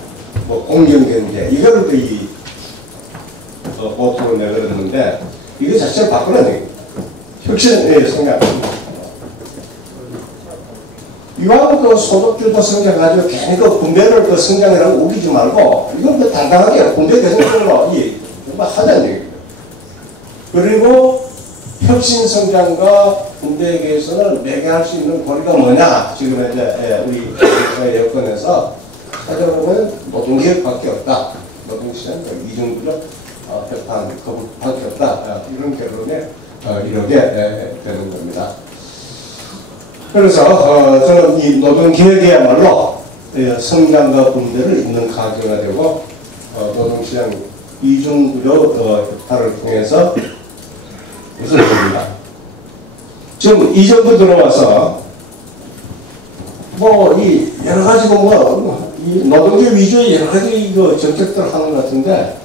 뭐 공정경제 이거를 모토로 내걸었는데 이거 자체를 바꾸는 얘기입니다. 혁신의 성장. 이왕 그 소득주도 성장 가지고 괜히 그 분배를 성장이라고 우기지 말고 이건 당당하게 분배 개선으로 하자는 얘기입니다. 그리고 혁신 성장과 분배 개선을 매개할 수 있는 고리가 뭐냐? 지금 이제 우리 여건에서 찾아보면 노동개혁밖에 없다. 노동시장 이중구조 협판 거부밖에 없다. 이런 결론에 이렇게 되는 겁니다. 그래서 저는 이 노동개혁이야말로 성장과 분배를 잇는 가계가 되고 노동시장 이중구조 협판을 통해서 웃을 겁니다. 지금 이 정도 들어와서 뭐 이 여러 가지 이 노동개혁 위주의 여러 가지 정책들을 하는 것 같은데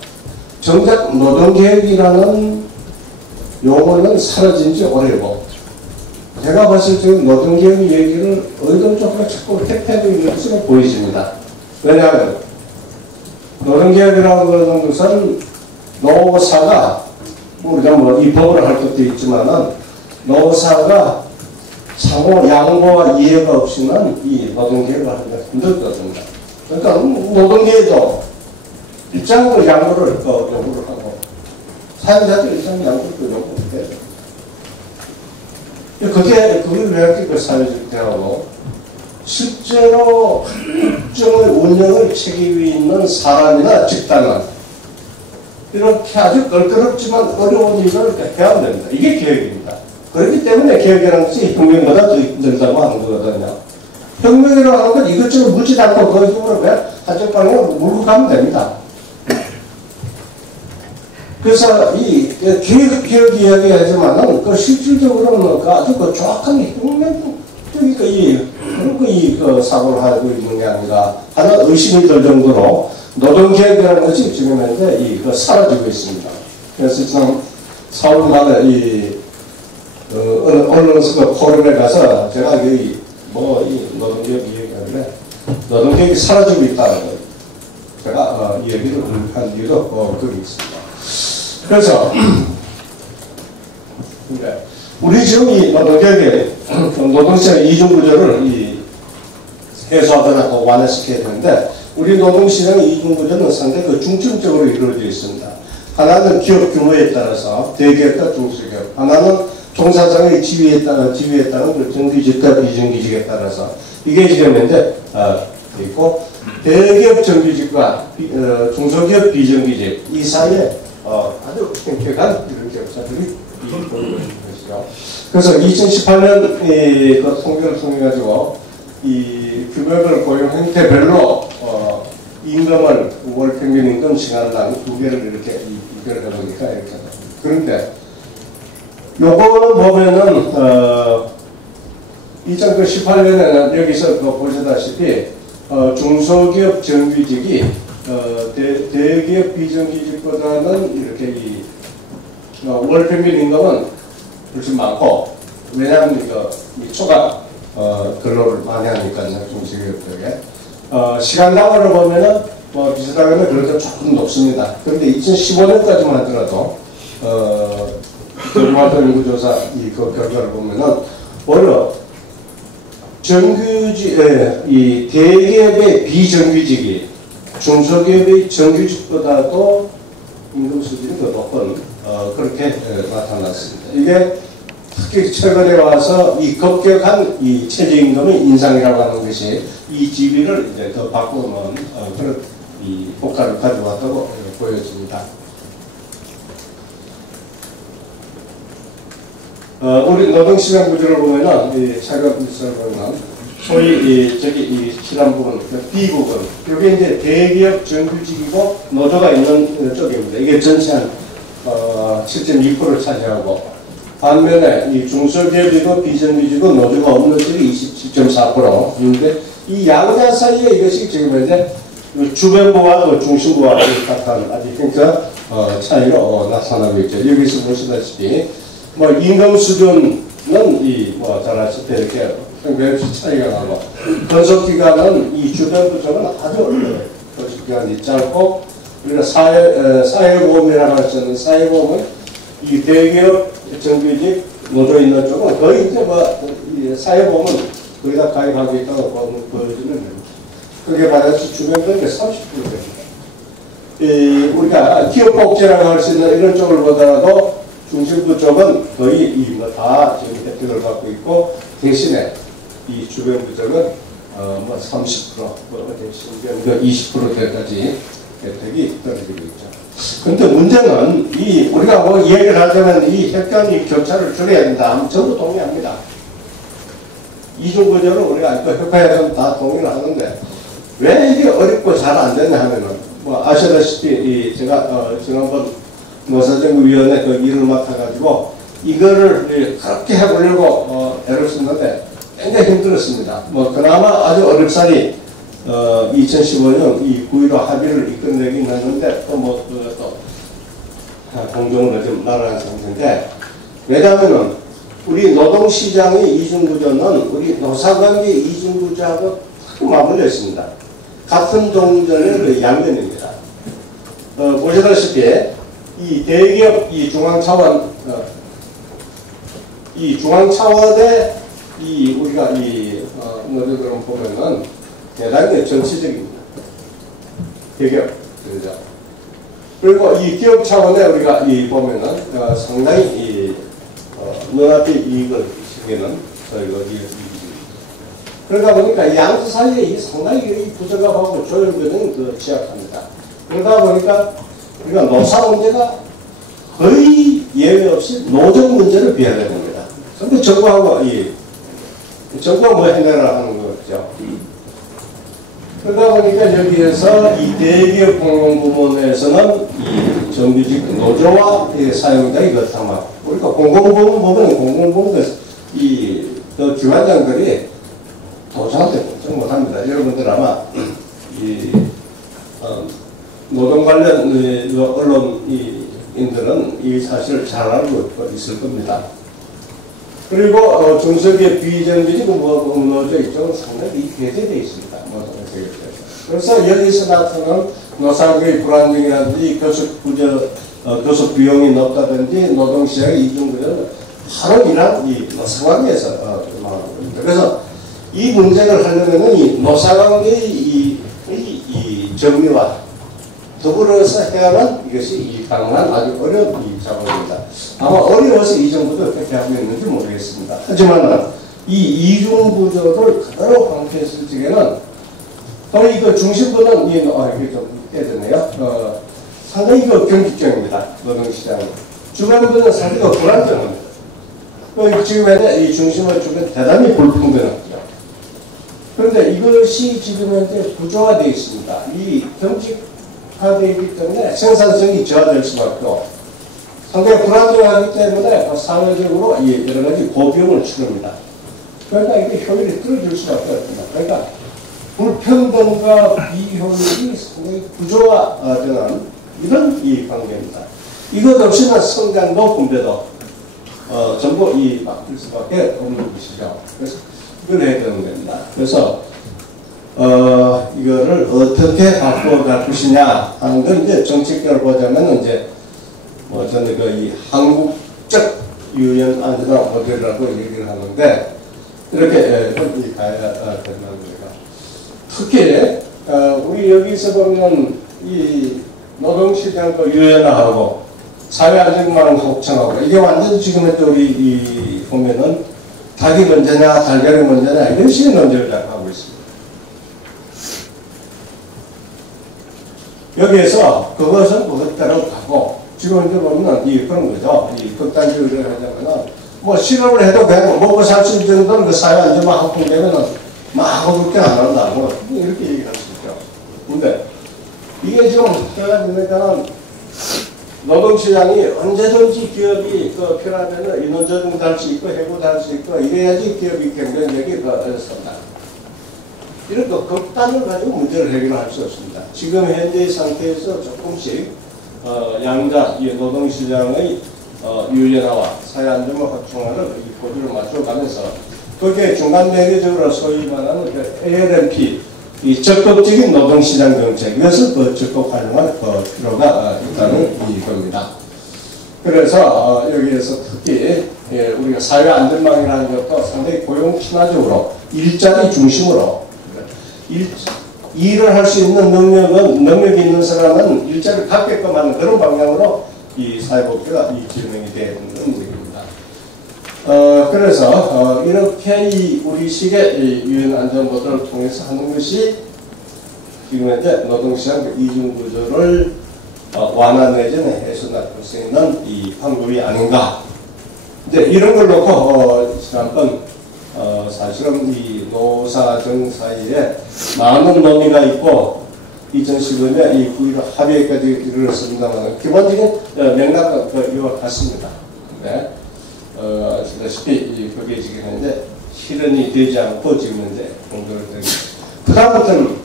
정작 노동개혁이라는 용어는 사라진 지 오래고 제가 봤을 때 노동개혁 얘기를 의도적으로 자꾸 회피하고 있는 것으로 보여집니다. 왜냐하면 노동개혁이라고 하는 것은 노사가 우리가 뭐 이 법을 할 것도 있지만은 노사가 상호 양보와 이해가 없이는 이 노동개혁을 하기가 힘들거든요. 그러니까 노동계에도 입장으로 양보를 요구를 하고 사용자들 입장으로 양보를 요구를 해요. 그게 왜 그 사회적 대화고 실제로 특정의 운영을 책임이 있는 사람이나 집단은 이렇게 아주 껄끄럽지만 어려운 일을 해야 됩니다. 이게 개혁입니다. 그렇기 때문에 개혁이라는 것이 혁명보다 더 힘들다고 하는 거거든요. 혁명이라고 하는 건 이것저것 묻지 않고 그 힘으로 왜 한쪽 방향으로 몰고 가면 됩니다. 그래서 이 개혁 이야기 하지만은 그 실질적으로는 그 아주 그 정확한 혁명적인 그 사고를 하고 있는 게 아니라 하나 의심이 들 정도로 노동개혁이라는 것이 지금 현재 사라지고 있습니다. 그래서 지난 4월 말에 언론에서 포럼에 가서 제가 이 노동개혁 얘기하는데 노동개혁이 사라지고 있다는 거예요. 제가 이 얘기를 한 이유도 거기 있습니다. 그래서 우리 지금 이 노동개혁의 노동시장 이중구조를 해소하거나 완화시켜야 되는데 우리 노동시장의 이중구조는 상당히 중점적으로 이루어져 있습니다. 하나는 기업 규모에 따라서 대기업과 중소기업, 하나는 종사장의 지위에 따른 정규직과 비정규직에 따라서 이게 지금 현재 있고 대기업 정규직과 중소기업 비정규직 이 사이에 아주 팽팽한 이런 격차들이 보이고 있는 것이죠. 그래서 2018년 그 통계를 통해 가지고 이 규모별 고용 형태별로 임금을 월 평균 임금 시간당 두 개를 이렇게 비교를 해보니까 이렇게 그런데 요거는 보면은 2018년에는 여기서 보시다시피 중소기업 정규직이 대기업 비정규직보다는 이렇게 월 평균 임금은 훨씬 많고 왜냐하면 이 초과 근로를 많이 하니까요 중소기업 쪽에 시간당으로 보면은 비슷하게는 그래도 조금 높습니다. 그런데 2015년까지만 하더라도 근로활동 연구조사 그 결과를 보면은 오히려 이 대기업의 비정규직이 중소기업의 정규직보다도 임금 수준이 더 높은 그렇게 나타났습니다. 이게 특히 최근에 와서 이 급격한 이 최저임금의 인상이라고 하는 것이 이 지위를 이제 더 바꾸는 그런 이 효과를 가져왔다고 보여집니다. 우리 노동시장 구조를 보면은, 이 차관 일서를 보면은, 소위, 이 실한 부분, B 부분, 이게 이제 대기업 정규직이고 노조가 있는 쪽입니다. 이게 전체 한, 7.2%를 차지하고, 반면에 이 중소기업이고 비정규직이고 노조가 없는 쪽이 27.4%인데, 이 양자 사이에 이것이 지금 이제 주변부와 중심부와 같은 아주 그러니까 차이로 나타나고 있죠. 여기서 보시다시피, 뭐, 임금 수준은 잘 아시다시피 이렇게 몇시 차이가 나고, 건속기간은 이 주변부 쪽은 아주 건속기간이 짧고, 우리가 사회보험이라고 할 수 있는 사회보험은 이 대기업 정규직 노조 있는 쪽은 거의 이제 이 사회보험은 거의 다 가입하고 있다고 보여주면 됩니다. 그게 말해서 주변부는 30% 됩니다. 우리가 기업복지라고 할 수 있는 이런 쪽을 보더라도 중심부 쪽은 거의 다 지금 혜택을 받고 있고, 대신에 이 주변부 쪽은 30%, 대신 20%까지 혜택이 떨어지고 있죠. 근데 문제는 우리가 뭐 이야기를 하자면 이 혜택의 격차를 줄여야 된다. 전부 동의합니다. 이중구조를 우리가 협회에서는 다 동의를 하는데, 왜 이게 어렵고 잘 안 되냐 하면은, 뭐 아시다시피 제가 지난번 노사정부위원회 그 일을 맡아가지고 이거를 그렇게 해보려고 애를 썼는데 굉장히 힘들었습니다. 뭐 그나마 아주 어렵사리 2015년 이 9.15 합의를 이끌어내긴 했는데 또 공정으로 좀 날아간 상태인데, 왜냐하면은 우리 노동시장의 이중구조는 우리 노사관계 이중구조하고 크게 맞물려 있습니다. 같은 동전의 양면입니다. 보시다시피 이 대기업 이 중앙차원 중앙차원의 우리가 노조들을 보면은 대단히 정치적입니다. 대기업 그죠. 그리고 이 기업 차원에 우리가 보면은 상당히 눈앞에 이익을 시키는 저희가 그러다 보니까 양수 사이에 상당히 부적합하고 조율 과정이 취약합니다. 그러다 보니까 우리가 노사 문제가 거의 예외 없이 노정 문제를 비하게 됩니다. 근데 정부하고 정부가 뭐 해내라 하는 거죠. 그러다 보니까 여기에서 이 대기업 공공부문에서는 이 정규직 노조와 사용자의 거탐합. 우리가 공공부문 보면 공공부문에서 기관장들이 도저한테 걱정 못합니다. 여러분들 아마 노동 관련 언론인들은 이 사실을 잘 알고 있을 겁니다. 그리고 중소기업 비정규직 노조 이쪽은 상당히 배제되어 있습니다. 그래서 여기서 나타나는 노사관계의 불안정이라든지 교섭 비용이 높다든지 노동시장의 이중구조는 바로 이런 노사관계에서 나오는 겁니다. 그래서 이 문제를 하려면은 이 노사관계의 이 정리와 더불어서 해야 하는 이것이 가능한 아주 어려운 작업입니다. 아마 어려워서 이 정도도 어떻게 하고 있는지 모르겠습니다. 하지만 이 이중구조를 그대로 방치했을 적에는 또 이거 중심부는 이게 좀 깨졌네요. 상당히 경직적입니다. 노동시장은. 주변부는 상당히 불안정합니다. 지금 이 중심을 주변 대단히 불평등하죠. 그런데 이것이 지금 현재 구조화되어 있습니다. 이 경직화되어 있기 때문에 생산성이 저하될 수밖에 없고 상당히 불안정하기 때문에 사회적으로 여러 가지 고비용을 치릅니다. 그러니까 이게 효율이 떨어질 수밖에 없습니다. 그러니까 불평등과 비효율이 상당히 구조화되는 이런 관계입니다. 이것 없이는 성장도 분배도 전부 바뀔 수밖에 없는 것이죠. 그래서 이걸 해야 되는 겁니다. 그래서 이거를 어떻게 바꿔갈 것이냐 하는 건 이제 정책적으로 보자면 이제 저는 이 한국적 유연 안전화 모델이라고 얘기를 하는데 이렇게 가야 된다는 겁니다. 특히 우리 여기서 보면 이 노동시장도 유연화하고 사회 안정망을 확장하고 이게 완전 지금 우리 보면은 닭이 먼저냐 달걀이 먼저냐 이런 식의 논쟁을 하고 있습니다. 여기에서 그것은 그것대로 가고, 지금 이제 보면 그런 거죠. 이 극단적으로 하자면은, 뭐 실험을 해도 그냥 먹고 살 수 있는 정도는 그 사회 안전만 확보되면은 막 그렇게 안 한다고 이렇게 얘기할 수 있죠. 근데 이게 지금 제가 보니까는 노동시장이 언제든지 기업이 필요하면 인원조정도 할 수 있고 해고도 할 수 있고 이래야지 기업이 경쟁력이 선다. 이런 극단을 가지고 문제를 해결할 수 없습니다. 지금 현재 상태에서 조금씩 양자 이 노동시장의 유연화와 사회안정을 확충하는 이 고비를 맞춰가면서 거기에 중간 매개적으로 소위 말하는 ALMP 이 적극적인 노동시장 정책 이것을 적극 활용할 필요가 있다는 이겁니다. 그래서 여기에서 특히 우리가 사회안전망이라는 것도 상당히 고용 친화적으로 일자리 중심으로 일을 할 수 있는 능력이 있는 사람은 일자리를 갖게끔 하는 그런 방향으로 이 사회복지가 진행이 되는 문제입니다. 그래서 이렇게 우리식의 유연안전보도를 통해서 하는 것이 지금 현재 노동시장 이중구조를 완화 내지는 해소할 수 있는 이 방법이 아닌가. 이제 이런 걸 놓고 지난번 사실은 이 노사정 사이에 많은 논의가 있고 2015년에 이 9.15 합의까지 이르렀습니다만 기본적인 맥락은 이와 같습니다. 네. 아시다시피 그게 지금 현재 실현이 되지 않고 지금 현재 공조를 되고 그다음부터는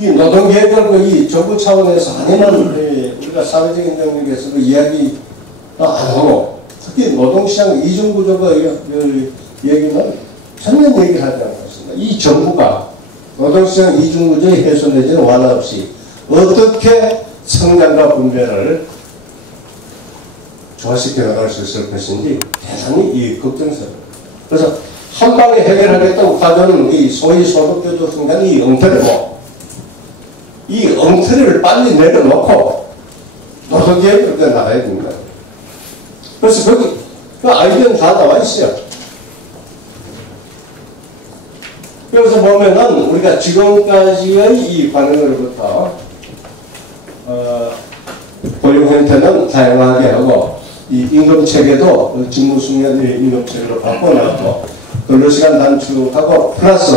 이 노동계획을 이 정부 차원에서 아니면 우리가 사회적인 영역에서도 이야기 안 하고 특히 노동시장 이중구조가 얘기는 전면 얘기를 하지 않고 있습니다. 이 정부가 노동시장 이중구조의 해소 내지는 완화 없이 어떻게 성장과 분배를 조화시켜 나갈 수 있을 것인지 대단히 이 걱정스러워요. 그래서 한 방에 해결하겠다고 가져오는 이 소위 소득교조 성장이 이 엉터리고 이 엉터리를 빨리 내려놓고 노동계획을 나가야 됩니다. 그래서 거기 그 아이디어는 다 나와 있어요. 그래서 보면은 우리가 지금까지의 이 관행으로부터 고용 형태는 다양하게 하고 이 임금 체계도 직무 숙련의 임금 체계로 바꿔놨고 근로시간 단축하고 플러스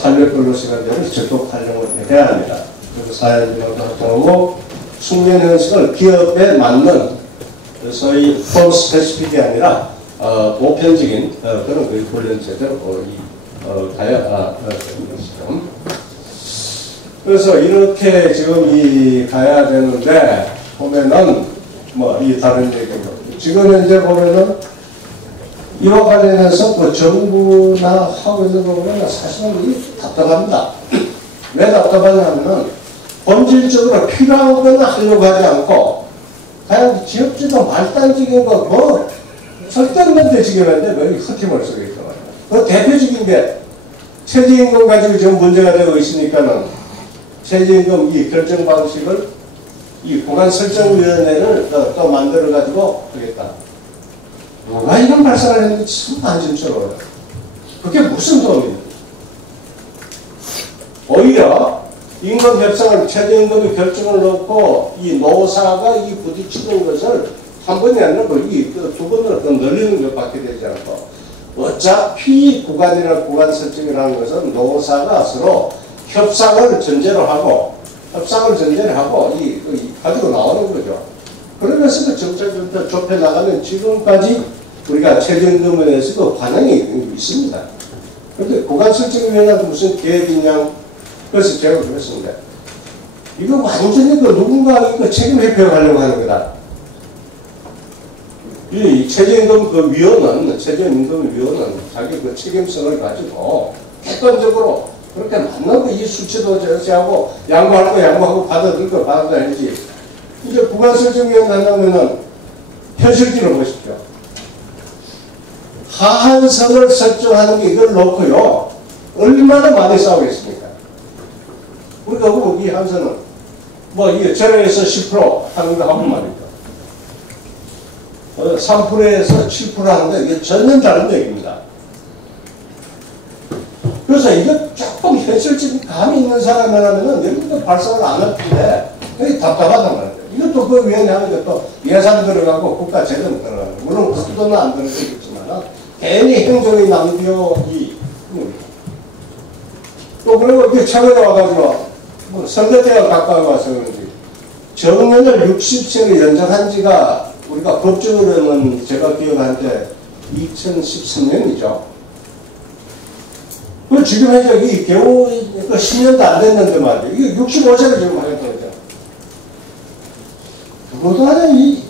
탄력 근로시간제를 적극 활용을 해야 합니다. 그리고 사회안전망도 확장하고 숙련 형식을 기업에 맞는 소위 폼 스페시픽이 아니라 보편적인 그런 훈련 제대로 가야 되는 것이죠. 그래서 이렇게 지금 가야 되는데 보면은 뭐 이 다른 얘기고 지금 현재 보면은 이와 관련해서 그 정부나 하고 있는 거 보면 사실은 답답합니다. 왜 답답하냐면은 본질적으로 필요한 거는 하려고 하지 않고 그냥 지역주도 말단적인 거 뭐 설득문제 지금 현재 뭐 흩임을 쓰고 있단 말이에요. 그 대표적인 게 최저임금 가지고 지금 문제가 되고 있으니까는 최저임금 이 결정 방식을 이 구간설정위원회를 또 만들어가지고 하겠다. 누가 이런 발상을 했는지 참 안심스러워요. 그게 무슨 도움이 돼요? 오히려 임금 협상을 최저임금의 결정을 놓고 이 노사가 이 부딪히는 것을 한 번이 아니라 두 번으로 늘리는 것밖에 되지 않고 어차피 구간이나 구간 설정이라는 것은 노사가 서로 협상을 전제로 하고 가지고 나오는 거죠. 그러면서 그 정책을 더 좁혀나가면 지금까지 우리가 최저임금에 대해서도 반응이 있습니다. 그런데 구간 설정위원회도 무슨 계획이냐? 그래서 제가 그랬습니다. 이거 완전히 누군가 이거 책임 회피하려고 하는 거다. 이 최저임금 위원은 자기 그 책임성을 가지고 객관적으로 그렇게 맞는 거 이 수치도 제시하고 양보할 거 양보하고 받아들 거 받아야지. 이제 구간설정위원 한다면은 현실적으로 보십시오. 하한선을 설정하는 게 이걸 놓고요. 얼마나 많이 싸우겠습니까? 우리가 이 한선은 뭐 이게 0에서 10% 하는 거 하고 말이죠. 3%에서 7% 하는데 이게 전혀 다른 얘기입니다. 그래서 이거 조금 현실적인 감이 있는 사람이라면은 여기도 발상을 안 할 텐데 여기 답답하단 말이에요. 이것도 그 위원회 하는 것도 예산 들어가고 국가 재정 들어가고 물론 그 돈은 안 들어가겠지만 괜히 행정의 낭비요 또 그리고 이게 최근에 와가지고 뭐 선거 때가 가까워 와서 그런지 정년을 60세로 연장한 지가 우리가 법적으로는 제가 기억할 때 2013년이죠. 그 지금 현재 이 겨우 10년도 안 됐는데 말이에요. 이게 65세를 지금 하겠다는 거죠. 그보다 이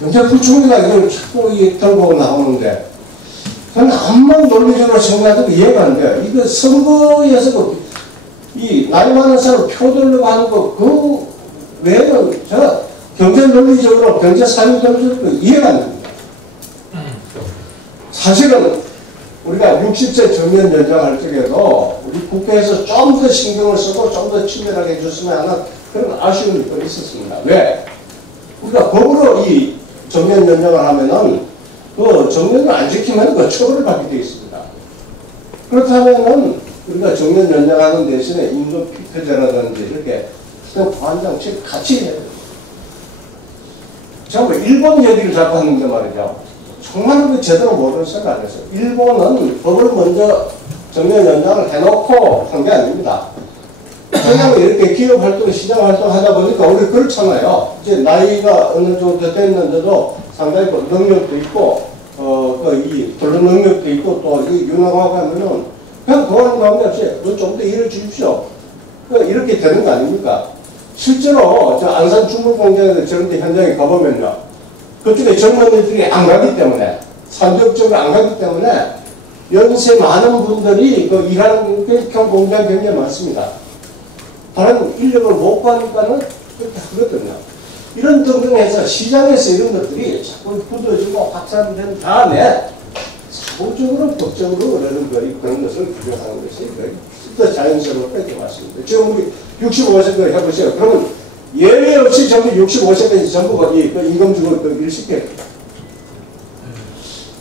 경제부총리가 이걸 자꾸 들고 나오는데 저는 암만 논리적으로 생각해도 이해가 안 돼요. 이거 선거에서 이 나이 많은 사람 표 들려고 하는 거 그 외에는 제가 경제 논리적으로 경제 사회 논리적으로 이해가 안 됩니다. 사실은 우리가 60세 정년 연장할 적에도 우리 국회에서 좀 더 신경을 쓰고 좀 더 친밀하게 해줬으면 하는 그런 아쉬움이 또 있었습니다. 왜? 우리가 법으로 이 정년 연장을 하면은 그 정년을 안 지키면 그 처벌을 받게 되어 있습니다. 그렇다면은 우리가 정년 연장하는 대신에 임금 피크제라든지 이렇게 보안장치 같이 해야 돼요. 제가 일본 얘기를 자꾸 하는데 말이죠. 정말 그 제대로 모르는 생각 안 했어요. 일본은 법을 먼저 정년 연장을 해놓고 한 게 아닙니다. 그냥 이렇게 기업 활동, 시장 활동 하다 보니까 우리 그렇잖아요. 이제 나이가 어느 정도 됐는데도 상당히 능력도 있고, 이 돌론 능력도 있고, 또 유능하고 하면은 그냥 그만 가운데 없이 너 좀 더 일을 주십시오. 이렇게 되는 거 아닙니까? 실제로 저 안산 중물공장에서 저런 데 현장에 가보면요. 그쪽에 젊은이들이 안 가기 때문에, 산적적으로 안 가기 때문에 연세 많은 분들이 그 일하는 공장 굉장히 많습니다. 다른 인력을 못 구하니까는 그렇게 하거든요. 이런 등등해서 시장에서 이런 것들이 자꾸 굳어지고 확산된 다음에 사고적으로 법적으로 그런 것을 규정하는 것이 진짜 자연스럽게 이렇게 맞습니다. 지금 우리 65세까지 해보세요. 그러면 예외 없이 전부 65세까지 전부가 임금 주고 일시켜요.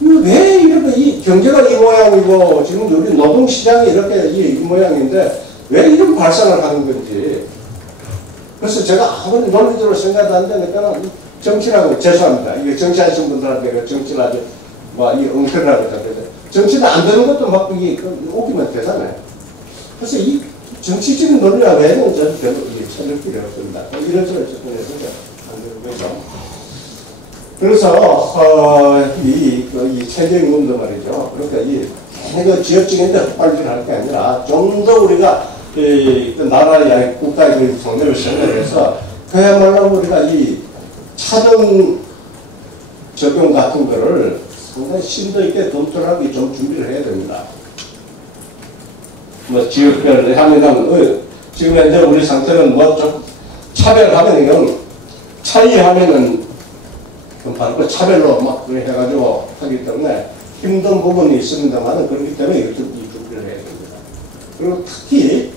왜 이렇게 이 경제가 이 모양이고 지금 우리 노동시장이 이렇게 이 모양인데 왜 이런 발상을 하는 건지. 그래서 제가 아무리 논리적으로 생각도 안 되니까 정치라고 죄송합니다. 이게 정치하시는 분들한테 정치를 아주 이 엉터리라고 하죠. 정치는 안 되는 것도 막 이게 웃기면 되잖아요. 그래서 이 정치적인 논리와 외에는 저는 별로 찾을 필요 없습니다. 이런 식으로 접근해서 안 되는 거죠. 그래서 이 최저임금도 말이죠. 그러니까 이 지역적인 데 헛발질을 할 게 아니라 좀 더 우리가 그 나라의 국가의 그 정도를 생각해서 그야말로 우리가 이 차등 적용 같은 거를 상당히 심도 있게 검토하기 좀 준비를 해야 됩니다. 뭐 지역별 하면은 지금 현재 우리 상태는 뭐 좀 차별하면 이건 차이하면은 바로 차별로 막 해가지고 하기 때문에 힘든 부분이 있습니다만 그렇기 때문에 이렇게 준비를 해야 됩니다. 그리고 특히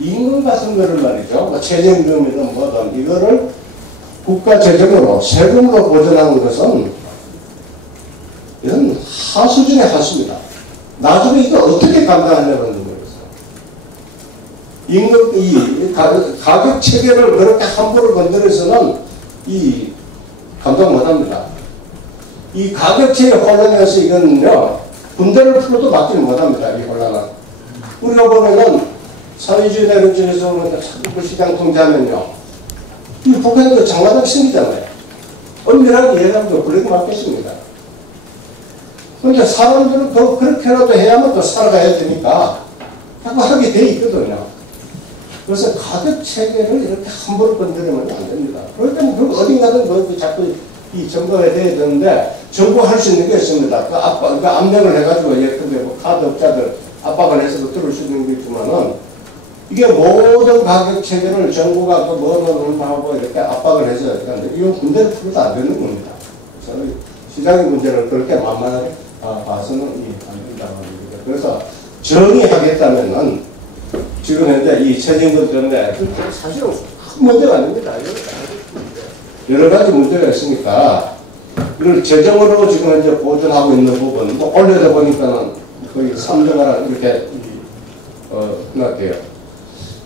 임금 같은 거를 말이죠. 뭐 최저임금이든 뭐든 이거를 국가 재정으로 세금으로 보전하는 것은 이건 하수중의 하수입니다. 나중에 이거 어떻게 감당하냐는 거예요. 임금 이 가격 체계를 그렇게 함부로 건드려서는 감당 못합니다. 이 가격 체계 혼란에서 이거는요 분대를 풀어도 막지 못합니다. 이 혼란은 우리가 보면은 사회주의 내국주의에서 자꾸 시장 통제하면요 이 북한이 그 장마당 심이잖아요. 엄밀하게 얘기하면 블랙 마켓입니다. 그러니까 사람들은 그렇게라도 해야만 또 살아가야 되니까 자꾸 하게 돼 있거든요. 그래서 가격 체계를 이렇게 함부로 건드리면 안 됩니다. 그럴 때는 그 어딘가든 자꾸 이 정부가 돼야 되는데 정부가 할 수 있는 게 있습니다. 그 압력을 해가지고 예를 들면 뭐 카드 업자들 압박을 해서도 들을 수 있는 게 있지만은 이게 모든 가격 체계를 정부가 또 뭐는 하고 이렇게 압박을 해서 이건 군대를 풀어도 안 되는 겁니다. 저는 시장의 문제를 그렇게 만만하게 봐서는 안 된다고 합니다. 그래서 정의하겠다면은 지금 현재 이 최저임금 때문에 사실은 큰 문제가 아닙니다. 여러 가지 문제가 있으니까 이걸 재정으로 지금 현재 보존하고 있는 부분 올려다 보니까는 거의 3등하라 이렇게 끝났대요.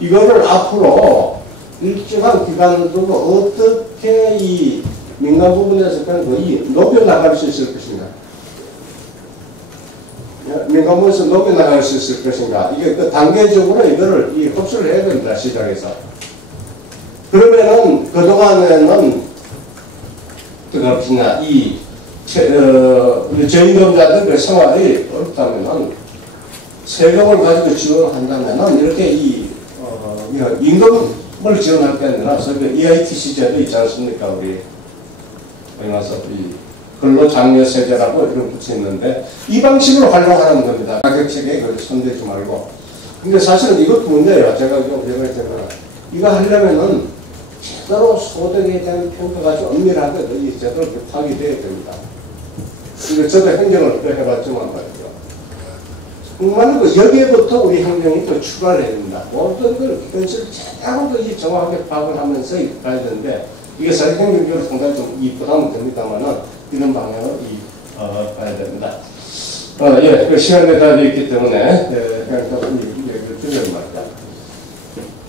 이거를 앞으로 일정한 기간을 두고 어떻게 이 민간 부분에서 높여나갈 수 있을 것인가? 민간 부분에서 높여나갈 수 있을 것인가? 이게 그 단계적으로 이거를 흡수를 해야 됩니다. 시장에서. 그러면은 그동안에는 그렇구나 저임금자들 그 생활이 어렵다면은 세금을 가지고 지원한다면은 이렇게 임금을 지원할 게 아니라 소위 EITC 제도 있지 않습니까? 우리 나서 근로장려세제라고 이런 붙여 있는데 이 방식으로 활용하는 겁니다. 가격체계에 손대지 말고. 근데 사실은 이것도 문제예요. 제가 이거 하려면은 제대로 소득에 대한 평가가 좀 엄밀하게 제대로 파악이 돼야 됩니다. 이거 저도 행정을 해봤지만 말이죠. 정말 여기에부터 우리 행정이 또 추가를 해야 됩니다. 모든 걸 기본적으로 제대로 정확하게 파악을 하면서 가야 되는데 이게 사실 행정적으로 상당히 좀 부담은 됩니다만은 이런 방향을 가야 됩니다. 그 시간에 다 있기 때문에 그냥 이 얘기를 드리는 말이다.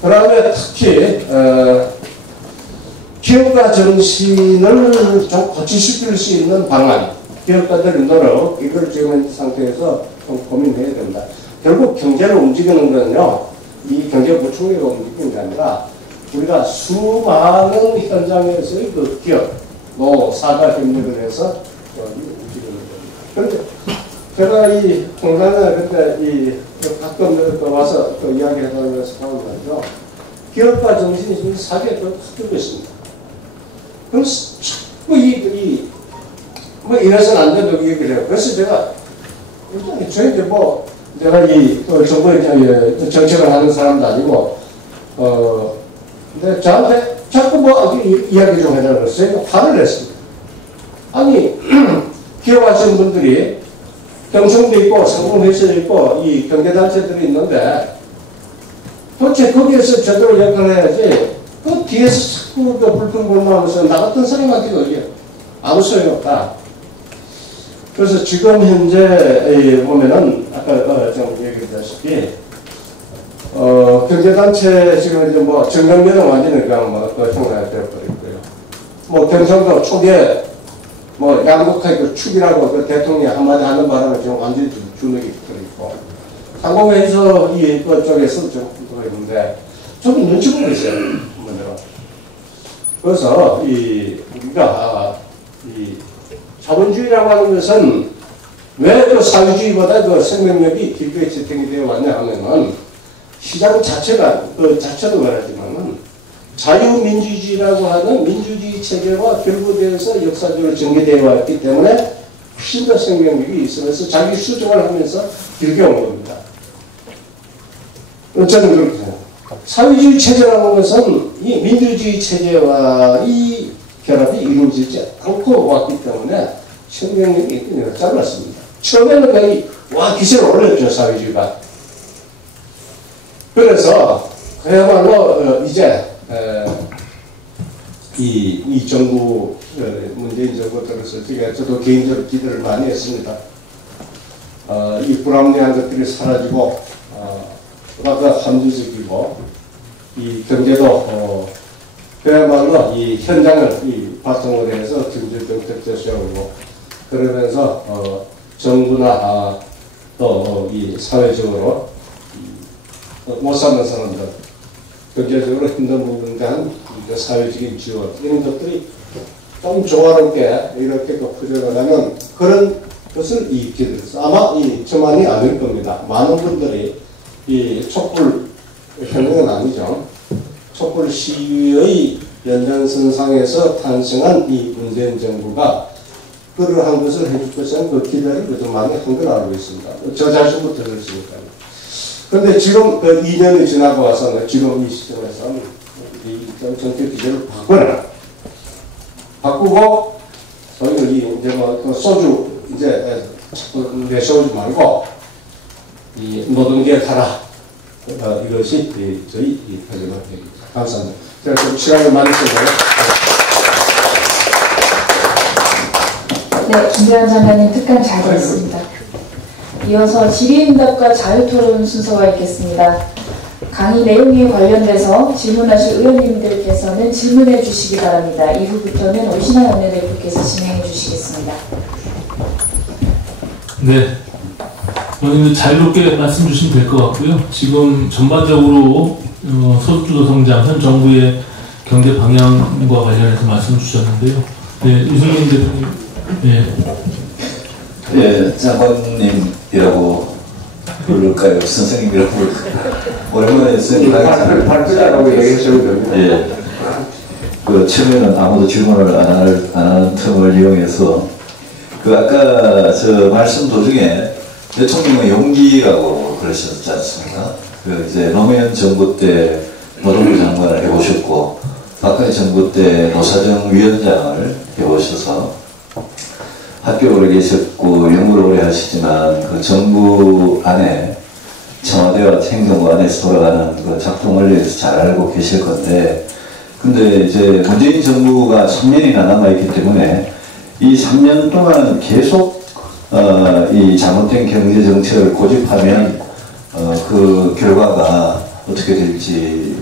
그 다음에 특히 기업가 정신을 좀 고치시킬 수 있는 방안, 기업가들의 노력, 이걸 지금 현 상태에서 좀 고민해야 됩니다. 결국 경제를 움직이는 건요, 이 경제부총리가 움직이는 게 아니라 우리가 수많은 현장에서의 그 기업, 사가 협력을 해서 움직이는 겁니다. 그런데 제가 이 공단에 그때 가끔 와서 이야기해달라고 하면 말이죠. 기업가 정신이 지금 사기에 바뀌고 있습니다. 그래서 자꾸 이래서는 안 된다고 얘기를 해요. 그래서 제가 저희 내가 정부에 정책을 하는 사람도 아니고 근데 저한테 자꾸 이야기 좀 해달라고 했어요. 화를 냈습니다. 아니 기업하시는 분들이 경성도 있고 상공회사도 있고 이 경제단체들이 있는데 도대체 거기에서 제대로 역할을 해야지 그 뒤에서 자꾸 불평불만하면서 나 같은 사람한테가 아무 소용없다. 그래서 지금 현재 보면은 아까 좀 얘기했다시피 경제단체 지금 이제 정경련은 완전히 그냥 형사가 되어버렸고요. 경상도 초기에 양극화의 그 축이라고 대통령이 한마디 하는 바람에 지금 완전히 주눅이 붙어있고 상공회의소 이쪽에서 좀 있는데 좀 눈치 보고 있어요. 그래서 우리가 자본주의라고 하는 것은 왜 또 사회주의보다 그 생명력이 길게 지탱이 되어 왔냐 하면은 시장 자체가 자체도 그렇지만은 자유민주주의라고 하는 민주주의 체계와 결부되어서 역사적으로 전개되어 왔기 때문에 훨씬 더 생명력이 있으면서 자기 수정을 하면서 길게 온 겁니다. 저는 그렇게 생각합니다. 사회주의 체제라는 것은 이 민주주의 체제와 이 결합이 이루어지지 않고 왔기 때문에 생명력이 끊어가 짧았습니다. 처음에는 거의 기세를 올렸죠, 사회주의가. 그래서 그야말로 이제 이 정부 문재인 정부 들어서 저도 개인적으로 기대를 많이 했습니다. 이 불합리한 것들이 사라지고 보다 합리적이고 이 경제도 그야말로 이 현장을 바탕으로 해서 경제 정책도 세우고 그러면서 정부나 또 이 사회적으로 못 사는 사람들 경제적으로 힘든 부분에 대한 사회적인 지원 이런 것들이 좀 조화롭게 이렇게 퍼져나가는 그런 것을 기대해서 아마 저만이 아닐 겁니다. 많은 분들이 이 촛불 혁명은 아니죠. 촛불 시위의 연장선상에서 탄생한 이 문재인 정부가 그러한 것을 해줄 것이라는 그 기대를 좀 많이 한 걸 알고 있습니다. 저 자신부터 그렇습니까. 그런데 지금 2년이 지나고 와서는 지금 이 시점에서 이 정책 기제를 바꾸고 저희는 이제 소주 이제 자꾸 내세우지 말고 이 노동계 가라. 이것이 저희 마지막 얘기입니다. 감사합니다. 제가 좀 시간을 많이 쓰고요. 네, 김대환 장관님 특강 잘 들었습니다. 이어서 질의응답과 자유토론 순서가 있겠습니다. 강의 내용에 관련돼서 질문하실 의원님들께서는 질문해 주시기 바랍니다. 이후부터는 오신환 원내대표께서 진행해 주시겠습니다. 네. 의원님들 자유롭게 말씀 주시면 될 것 같고요. 지금 전반적으로 소득주도 성장, 현 정부의 경제 방향과 관련해서 말씀 주셨는데요. 네, 이승민 대표님. 네. 예, 장관님이라고 부를까요? 선생님이라고 부를까요? 오랜만에 선생님 발표자라고 얘기하셔도 됩니다. 예. 처음에는 아무도 질문을 안 하는 틈을 이용해서 아까 저 말씀 도중에 대통령의 용기라고 그러셨지 않습니까? 이제 노무현 정부 때 노동부 장관을 해보셨고 박근혜 정부 때 노사정위원장을 해보셔서 학교 오래 계셨고 연구를 오래 하시지만 그 정부 안에 청와대와 행정부 안에서 돌아가는 작동 원리에서 잘 알고 계실 건데, 근데 이제 문재인 정부가 3년이나 남아있기 때문에 이 3년 동안 계속 이 잘못된 경제 정책을 고집하면 그 결과가 어떻게 될지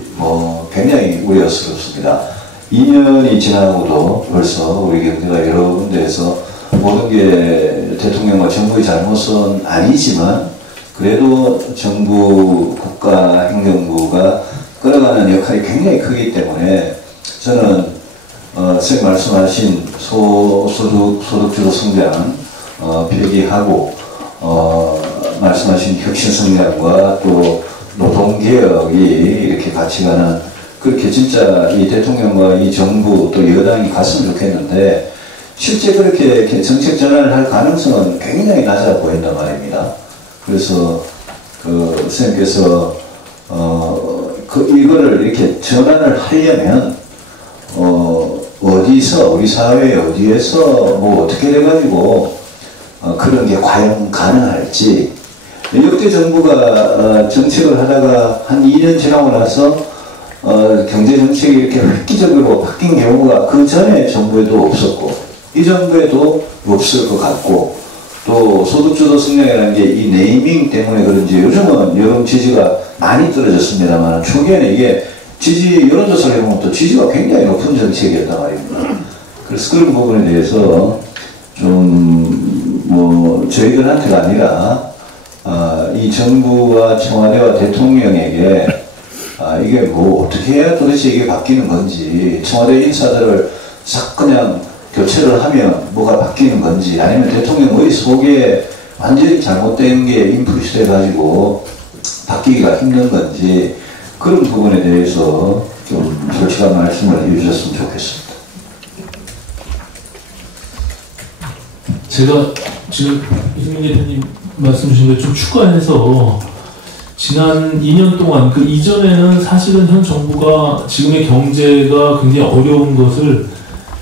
굉장히 우려스럽습니다. 2년이 지나고도 벌써 우리 경제가 여러 군데에서 모든 게 대통령과 정부의 잘못은 아니지만 그래도 정부, 국가, 행정부가 끌어가는 역할이 굉장히 크기 때문에 저는 선생님 말씀하신 소득주도 성장 폐기하고 말씀하신 혁신성장과 또 노동개혁이 이렇게 같이 가는, 그렇게 진짜 이 대통령과 이 정부 또 여당이 갔으면 좋겠는데 실제 그렇게 정책 전환을 할 가능성은 굉장히 낮아 보인단 말입니다. 그래서 선생님께서 이거를 이렇게 전환을 하려면 어디서, 우리 사회 어디에서 어떻게 돼가지고 그런 게 과연 가능할지. 역대 정부가 정책을 하다가 한 2년 지나고 나서 경제 정책이 이렇게 획기적으로 바뀐 경우가 그 전에 정부에도 없었고 이 정부에도 없을 것 같고, 또 소득주도 성장이라는 게 이 네이밍 때문에 그런지 요즘은 여론 지지가 많이 떨어졌습니다만 초기에는 이게 여론조사를 해보면 또 지지가 굉장히 높은 정책이었단 말입니다. 그래서 그런 부분에 대해서 좀 저희들한테가 아니라 이 정부와 청와대와 대통령에게 이게 어떻게 해야 도대체 이게 바뀌는 건지, 청와대 인사들을 싹 그냥 교체를 하면 뭐가 바뀌는 건지, 아니면 대통령 머릿속에 완전히 잘못된 게 인풋이 돼가지고 바뀌기가 힘든 건지, 그런 부분에 대해서 좀 솔직한 말씀을 해주셨으면 좋겠습니다. 제가 지금 이승민 대표님 말씀 주신 걸 좀 추가해서 지난 2년 동안 그 이전에는 사실은 현 정부가 지금의 경제가 굉장히 어려운 것을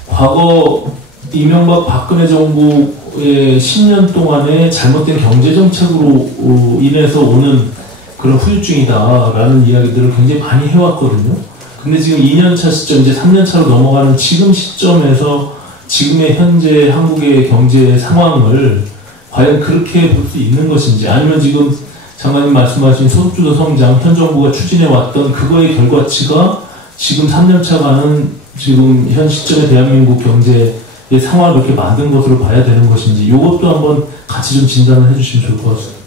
과거 이명박 박근혜 정부의 10년 동안의 잘못된 경제정책으로 인해서 오는 그런 후유증이다라는 이야기들을 굉장히 많이 해왔거든요. 근데 지금 2년차 시점, 이제 3년차로 넘어가는 지금 시점에서 지금의 현재 한국의 경제 상황을 과연 그렇게 볼 수 있는 것인지, 아니면 지금 장관님 말씀하신 소득주도 성장, 현 정부가 추진해왔던 그거의 결과치가 지금 3년차 가는 지금 현 시점의 대한민국 경제의 상황을 그렇게 만든 것으로 봐야 되는 것인지, 이것도 한번 같이 좀 진단을 해주시면 좋을 것 같습니다.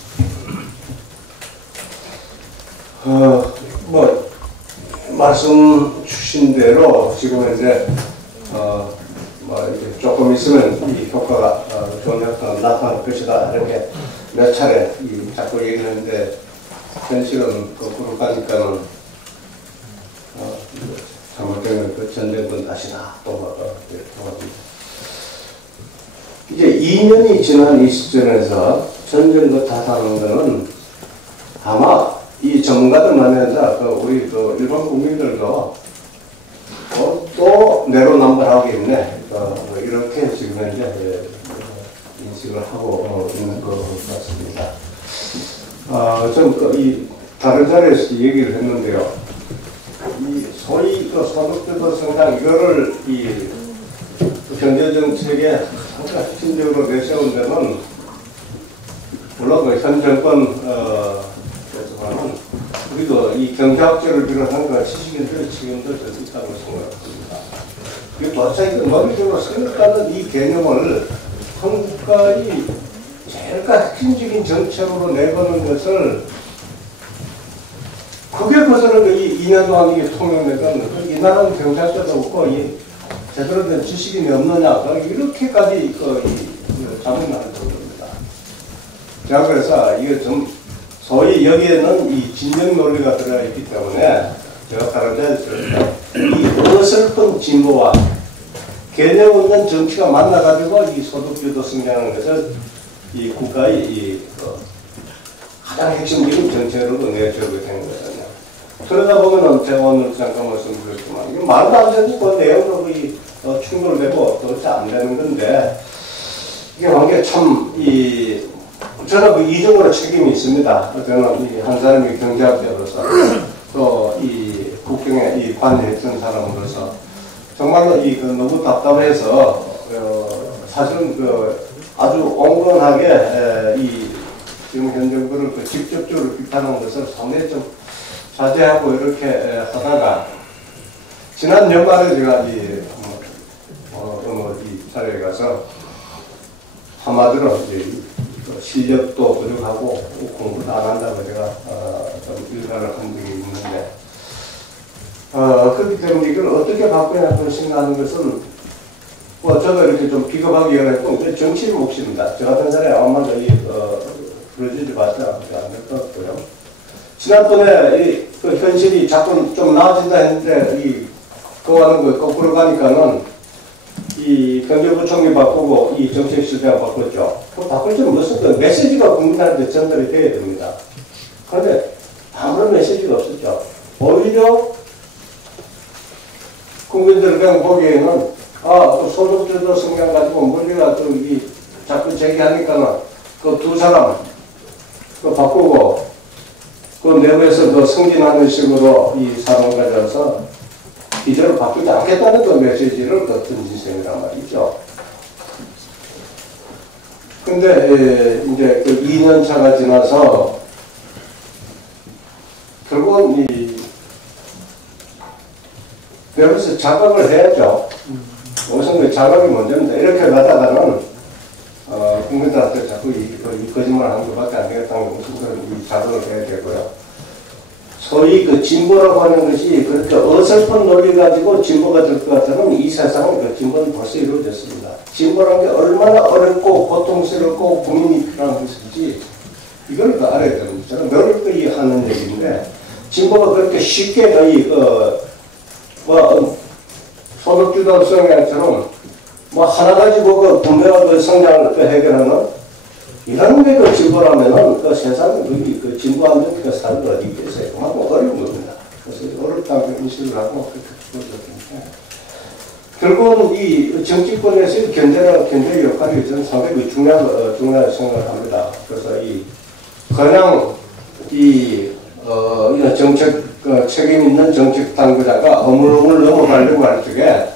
말씀 주신 대로 지금 이제 조금 있으면 이 효과가 좋은 효과가 나타날 것이다 이렇게 몇 차례 자꾸 얘기하는데 현실은 거꾸로 가니까는 잘못되면 그 전대권 다시다 또 이제 2년이 지난 이 시점에서 전쟁도 탓하는 것은 아마 이 전문가들만 아니라 우리 일반 국민들도 또 내로남불하겠네 이렇게 지금 현재 인식을 하고 있는 것 같습니다. 좀 다른 자리에서 얘기를 했는데요. 이 소위 소득주도 성장 이거를 경제 정책에 상당히 핵심적으로 내세운 데는 물론 그 현 정권 에서는 우리도 이 경제학자를 비롯한 그 지식인들 책임도 좀 있다고 생각합니다. 이 도대체 머릿속으로 생각하는 이 개념을 한국가의 제일 핵심적인 정책으로 내거는 것을 그게 벗어난 이 2년 동안 이게 통용되니까 이 나라는 경찰서도 없고 제대로 된 지식인이 없느냐 이렇게까지 자문이 나는 정도입니다. 제가 그래서 이게 좀 소위 여기에는 이 진영 논리가 들어가 있기 때문에 제가 다른 이 어설픈 진보와 개념 없는 정치가 만나가지고 이 소득주도 성장하는 것을 이 국가의 가장 핵심적인 정책으로 내세우게 된 거거든요. 그러다 보면은 제가 오늘 잠깐 말씀드렸지만 이게 말도 안 되는 그 내용으로 충돌되고 도대체 안 되는 건데 이게 관계 참 저는 그 이중으로 책임이 있습니다. 저는 한 사람이 경제학자로서 또 이 국경에 관여했던 사람으로서 정말로 너무 답답해서 사실은 아주 온건하게 지금 현 정부를 직접적으로 비판하는 것을 상당히 좀 자제하고 이렇게 하다가 지난 연말에 제가 이 자리에 가서 한마디로 실력도 부족하고 공부도 안 한다고 제가 좀 일가를 한 적이 있는데 그렇기 때문에 이걸 어떻게 바꾸냐 생각하는 것은 저도 이렇게 좀 비겁하게 이야기했고 정치의 몫입니다. 저 같은 사람이 아마 그러지 마자 안 될 것 같고요. 지난번에 그 현실이 자꾸 좀 나아진다 했는데 그거하는 거 거꾸로 가니까는 이 경제부총리 바꾸고 이 정책실장 바꿨죠. 그 바꿀 줄 무슨 메시지가 국민한테 전달이 돼야 됩니다. 그런데 아무런 메시지가 없었죠. 오히려 국민들 그냥 보기에는 그 소득주도 성향 가지고 우리가 자꾸 제기하니까는 그 두 사람 바꾸고 그 내부에서 더 승진하는 식으로 이 사람을 가져서 기조를 바꾸지 않겠다는 그 메시지를 던진 셈이란 말이죠. 근데 이제 그 2년 차가 지나서 결국은 내부에서 자각을 해야죠. 우선 그 자각이 먼저입니다. 이렇게 가다가는 국민들한테 자꾸 이 거짓말 하는 것밖에 안 되겠다는 무슨 자각을 해야 되고요. 소위 그 진보라고 하는 것이 그렇게 어설픈 논리 가지고 진보가 될 것 같으면 이 세상은 그 진보는 벌써 이루어졌습니다. 진보라는 게 얼마나 어렵고 고통스럽고 고민이 필요한 것인지 이걸 알아야 됩니다. 저는 노력을 하는 얘기인데 진보가 그렇게 쉽게 거의 소득주도 성향처럼 하나 가지고 분명한 성장을 해결하는 이런 게 진보라면은 세상은 그 진보하는 삶이 어디 있겠어요? 그만큼 어려운 겁니다. 그래서 어렵다고 인식을 하고 그렇게 보여줬는데 결국은 이 정치권에서의 견제 역할이 저는 상당히 중요하다고 생각을 합니다. 그래서 그냥 이런 정책 책임 있는 정책 당국자가 어물어물 넘어가려고 할 적에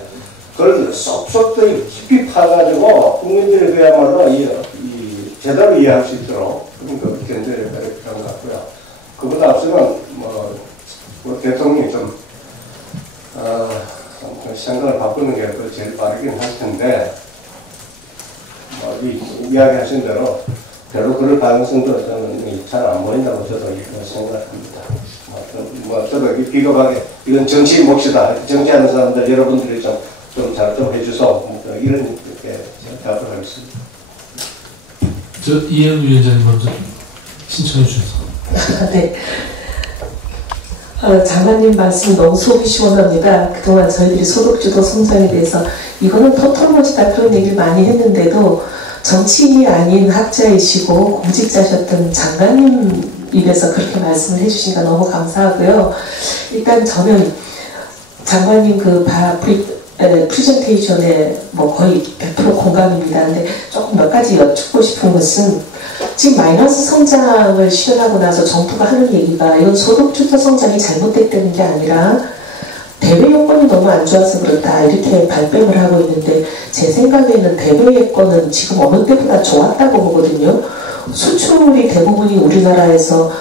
그걸 쏙쏙 깊이 파가지고 국민들이 그야말로 제대로 이해할 수 있도록 그런 견제를 해야 필요한 것 같고요. 그보다 앞서는 우리 대통령이 좀 생각을 바꾸는 게 제일 빠르긴 할 텐데 이야기하신 대로 별로 그럴 가능성도 저는 잘 안 보인다고 저도 생각합니다. 저도 비겁하게 이건 정치의 몫이다. 정치하는 사람들 여러분들이 좀 잘 좀 해줘서 이런 이렇게 답을 하겠습니다. 이혜은 위원장님 먼저 신청해 주셔서. 네. 장관님 말씀 너무 속이 시원합니다. 그동안 저희들이 소득주도 성장에 대해서 이거는 터털머지다 그런 얘기를 많이 했는데도 정치인이 아닌 학자이시고 공직자셨던 장관님 입에서 그렇게 말씀을 해주시니까 너무 감사하고요. 일단 저는 장관님 프레젠테이션에 거의 100% 공감입니다. 근데 조금 몇 가지 여쭙고 싶은 것은 지금 마이너스 성장을 실현하고 나서 정부가 하는 얘기가 이건 소득주도 성장이 잘못됐다는 게 아니라 대외 여건이 너무 안 좋아서 그렇다 이렇게 발뺌을 하고 있는데 제 생각에는 대외 여건은 지금 어느 때보다 좋았다고 보거든요. 수출이 대부분이 우리나라에서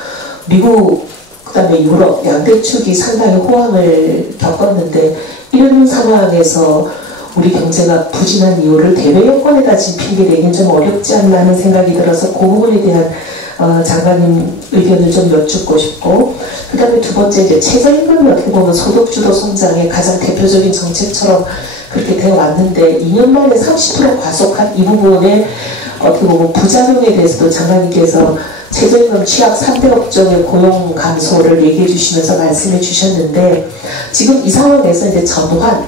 미국 그다음에 유럽 양대축이 상당히 호황을 겪었는데 이런 상황에서 우리 경제가 부진한 이유를 대외 여건에다 지금 핑계대기는 좀 어렵지 않나 하는 생각이 들어서 그 부분에 대한 장관님 의견을 좀 여쭙고 싶고, 그 다음에 두 번째 이제 최저임금이 어떻게 보면 소득주도 성장의 가장 대표적인 정책처럼 그렇게 되어 왔는데 2년 만에 30% 과속한 이 부분에 어떻게 보면 부작용에 대해서도 장관님께서 최저임금 취약 3대 업종의 고용 감소를 얘기해 주시면서 말씀해 주셨는데, 지금 이 상황에서 이제 전환,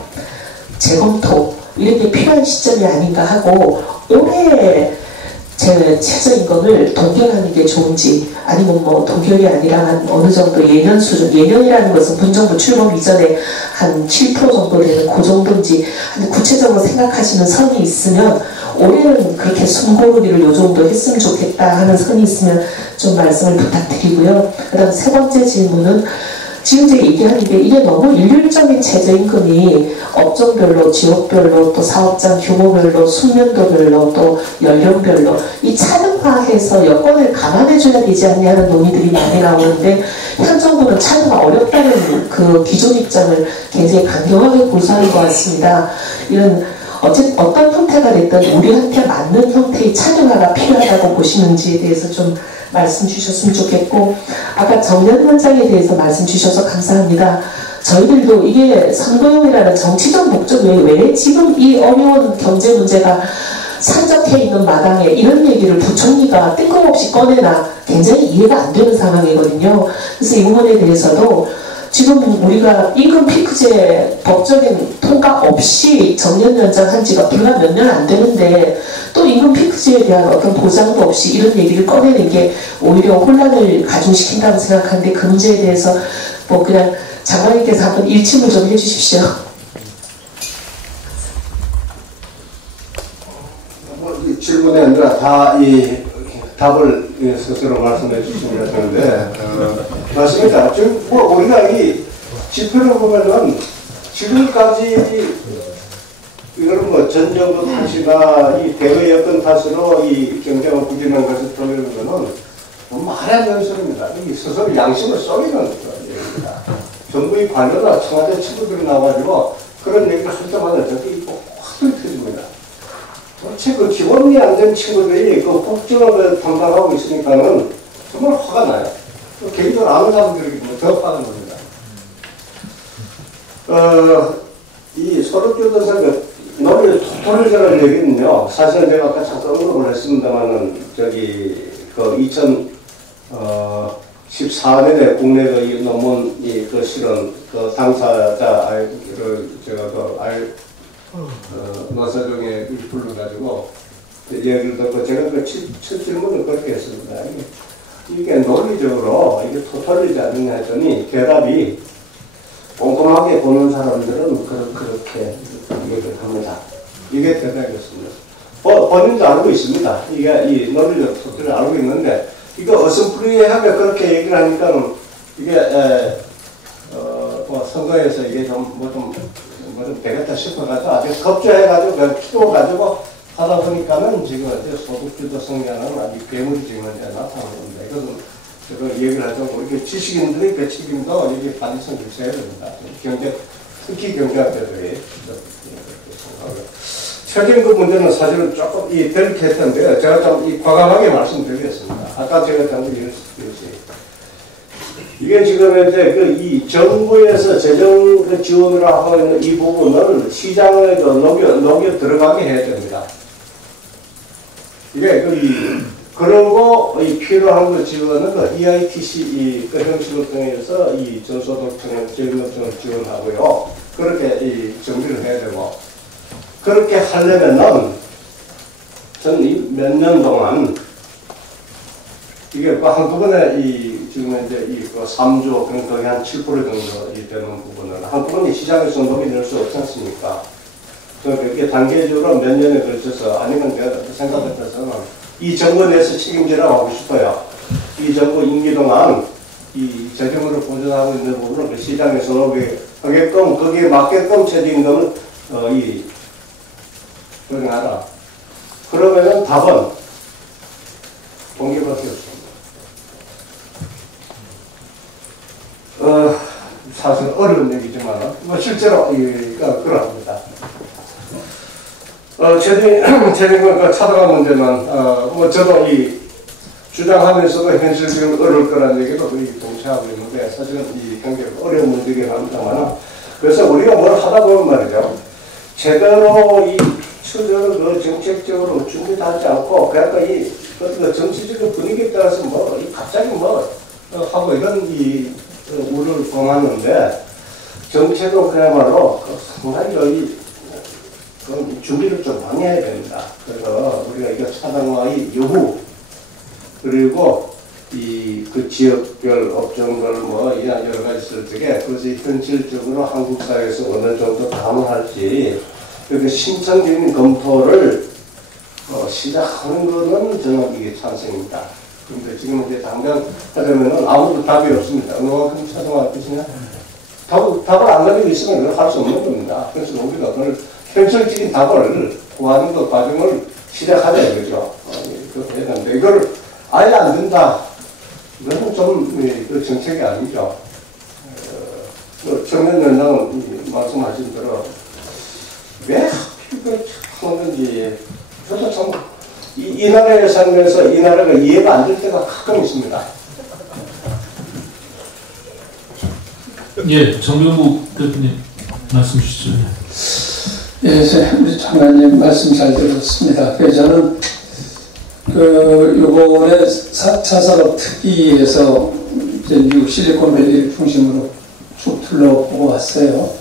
재검토 이런 게 필요한 시점이 아닌가 하고, 올해 최저임금을 동결하는 게 좋은지, 아니면 뭐 동결이 아니라 한 어느 정도 예년 수준, 예년이라는 것은 문정부 출범 이전에 한 7% 정도 되는 그 정도인지 구체적으로 생각하시는 선이 있으면, 올해는 그렇게 숨고르기를 요 정도 했으면 좋겠다 하는 선이 있으면 좀 말씀을 부탁드리고요. 그 다음 세 번째 질문은, 지금 제가 얘기하는 게 이게 너무 일률적인 최저임금이 업종별로, 지역별로, 또 사업장 규모별로, 숙련도별로, 또 연령별로 이 차등화해서 여건을 감안해줘야 되지 않냐는 논의들이 많이 나오는데, 현 정부는 차등화 어렵다는 그 기존 입장을 굉장히 강경하게 고수하는 것 같습니다. 이런 어떤 형태가 됐든 우리한테 맞는 형태의 차등화가 필요하다고 보시는지에 대해서 좀 말씀 주셨으면 좋겠고, 아까 정년 현장에 대해서 말씀 주셔서 감사합니다. 저희들도 이게 선거용이라는 정치적 목적 외에 왜 지금 이 어려운 경제 문제가 산적해 있는 마당에 이런 얘기를 부총리가 뜬금없이 꺼내나 굉장히 이해가 안 되는 상황이거든요. 그래서 이 부분에 대해서도 지금 우리가 임금 피크제 법적인 통과 없이 정년 연장한 지가 불과 몇 년 안 되는데, 또 임금 피크제에 대한 어떤 보장도 없이 이런 얘기를 꺼내는 게 오히려 혼란을 가중시킨다고 생각하는데, 그 문제에 대해서 뭐 그냥 장관님께서 한번 일침을 좀 해주십시오. 질문이 아니라 다 이 답을 스스로 말씀해 주시면 되는데, 맞습니다. 지금 뭐 우리가 이 지표를 보면은 지금까지 이거는 뭐 전 정부 탓이나 이 대외 여건 탓으로 이 경제가 부진한 것을 돌리는 거는 말이 안 되는 소리입니다. 이 스스로 양심을 썩이는 얘기입니다. 정부의 관료나 청와대 친구들이 나와가지고 그런 얘기를 할 때마다 저기 확 터집니다. 도대체 그 기본이 안 된 친구들이 그 국정을 담당하고 있으니까는 정말 화가 나요. 개인적으로 아는 사람들이 더 화가 납니다. 이 소득주도서 논의를 토탈리자라는 얘기는요, 사실은 제가 아까 잠깐 언급을 했습니다만은, 저기, 그 2014년에 국내의 이 논문, 그 실은, 그 당사자, 노사정에 불러가지고, 얘기를 듣고, 제가 그 첫 질문을 그렇게 했습니다. 이게 논리적으로, 이게 토탈리지 않느냐 했더니, 대답이, 꼼꼼하게 보는 사람들은 그렇게 얘기를 합니다. 이게 대답이었습니다. 본인도 알고 있습니다. 이게 이 논리적 토탈을 알고 있는데, 이거 어슴푸리하게 그렇게 얘기를 하니까는, 이게, 뭐 선거에서 이게 좀 되겠다 싶어가지고 아주 겁주해가지고 그냥 키워가지고 하다 보니까는 지금 소득주도 성장은 아주 괴물이 지금 나타나는 겁니다. 이것은 제가 얘기를 하자면 이렇게 지식인들의 그 책임도 여기 반드시 주셔야 됩니다. 특히 경제학자들이. 최근 그 문제는 사실은 조금 델릭했던데요. 제가 좀 과감하게 말씀드리겠습니다. 아까 제가 잠깐 얘기했듯이. 이게 지금 현재 이 정부에서 재정 지원을 하고 있는 이 부분을 시장에 녹여 들어가게 해야 됩니다. 이게 그러고 필요한 그 지원은 그 EITC 그 형식을 통해서 이 저소득층의 저임금층을 지원하고요. 그렇게 정비를 해야 되고, 그렇게 하려면은 저는 몇 년 동안 이게 한꺼번에 지금 현재 그 3조, 거의 한 7% 정도 되는 부분을 한꺼번에 시장에서 녹여낼 수 없지 않습니까? 그러니까 이게 단계적으로 몇 년에 걸쳐서, 아니면 내가 생각해서는 이 정부 내에서 책임지라고 하고 싶어요. 이 정부 임기 동안 이 재정으로 보존하고 있는 부분을 그 시장에서 녹여하게끔, 거기에 맞게끔 최저임금을 조정하라. 그러면은 답은 공개밖에 없습니다. 사실 어려운 얘기지만 뭐 실제로 그러합니다. 최근 찾아간 문제는 뭐 저도 이 주장하면서도 현실적으로 어려울 거라는 얘기도 거의 동의하고 있는데 사실은 이 굉장히 어려운 문제긴 합니다만 그래서 우리가 뭘 하다 보면 말이죠. 제대로 이 추적을 정책적으로 준비도 하지 않고 그러니까 이 정치적인 분위기에 따라서 뭐 갑자기 뭐 하고 이런 이 우려를 범하는데 정책도 그야말로 상당히 준비를 좀 많이 해야 됩니다. 그래서 우리가 이거 차단화의 여부 그리고 그 지역별 업종별 뭐 이런 여러 가지 있을 적에 그것이 현실적으로 한국 사회에서 어느 정도 가능할지 그렇게 심층적인 검토를 시작하는 것은 저는 이게 찬성입니다. 그런데 지금 이제 당장 하려면은 아무도 답이 없습니다. 어느 만큼 차단할 것이냐? 답을 안 가지고 있으면 할 수 없는 겁니다. 그래서 우리가 그걸 현실적인 답을 구하는 그 과정을 시작하자 이거죠. 그렇게 해야 되는데 이걸 아예 안 된다. 이거는 좀 정책이 아니죠. 정면연장은 말씀하신 대로 왜 하필 하는 건지 저도 참 이 나라에 살면서 이 나라가 이해가 안 될 때가 가끔 있습니다. 예, 정병국 대표님 말씀 주시죠. 예, 우리 장관님 말씀 잘 들었습니다. 그래서 저는 요번에 4차 산업 특위에서 이제 미국 실리콘밸리를 중심으로 쭉 둘러보고 왔어요.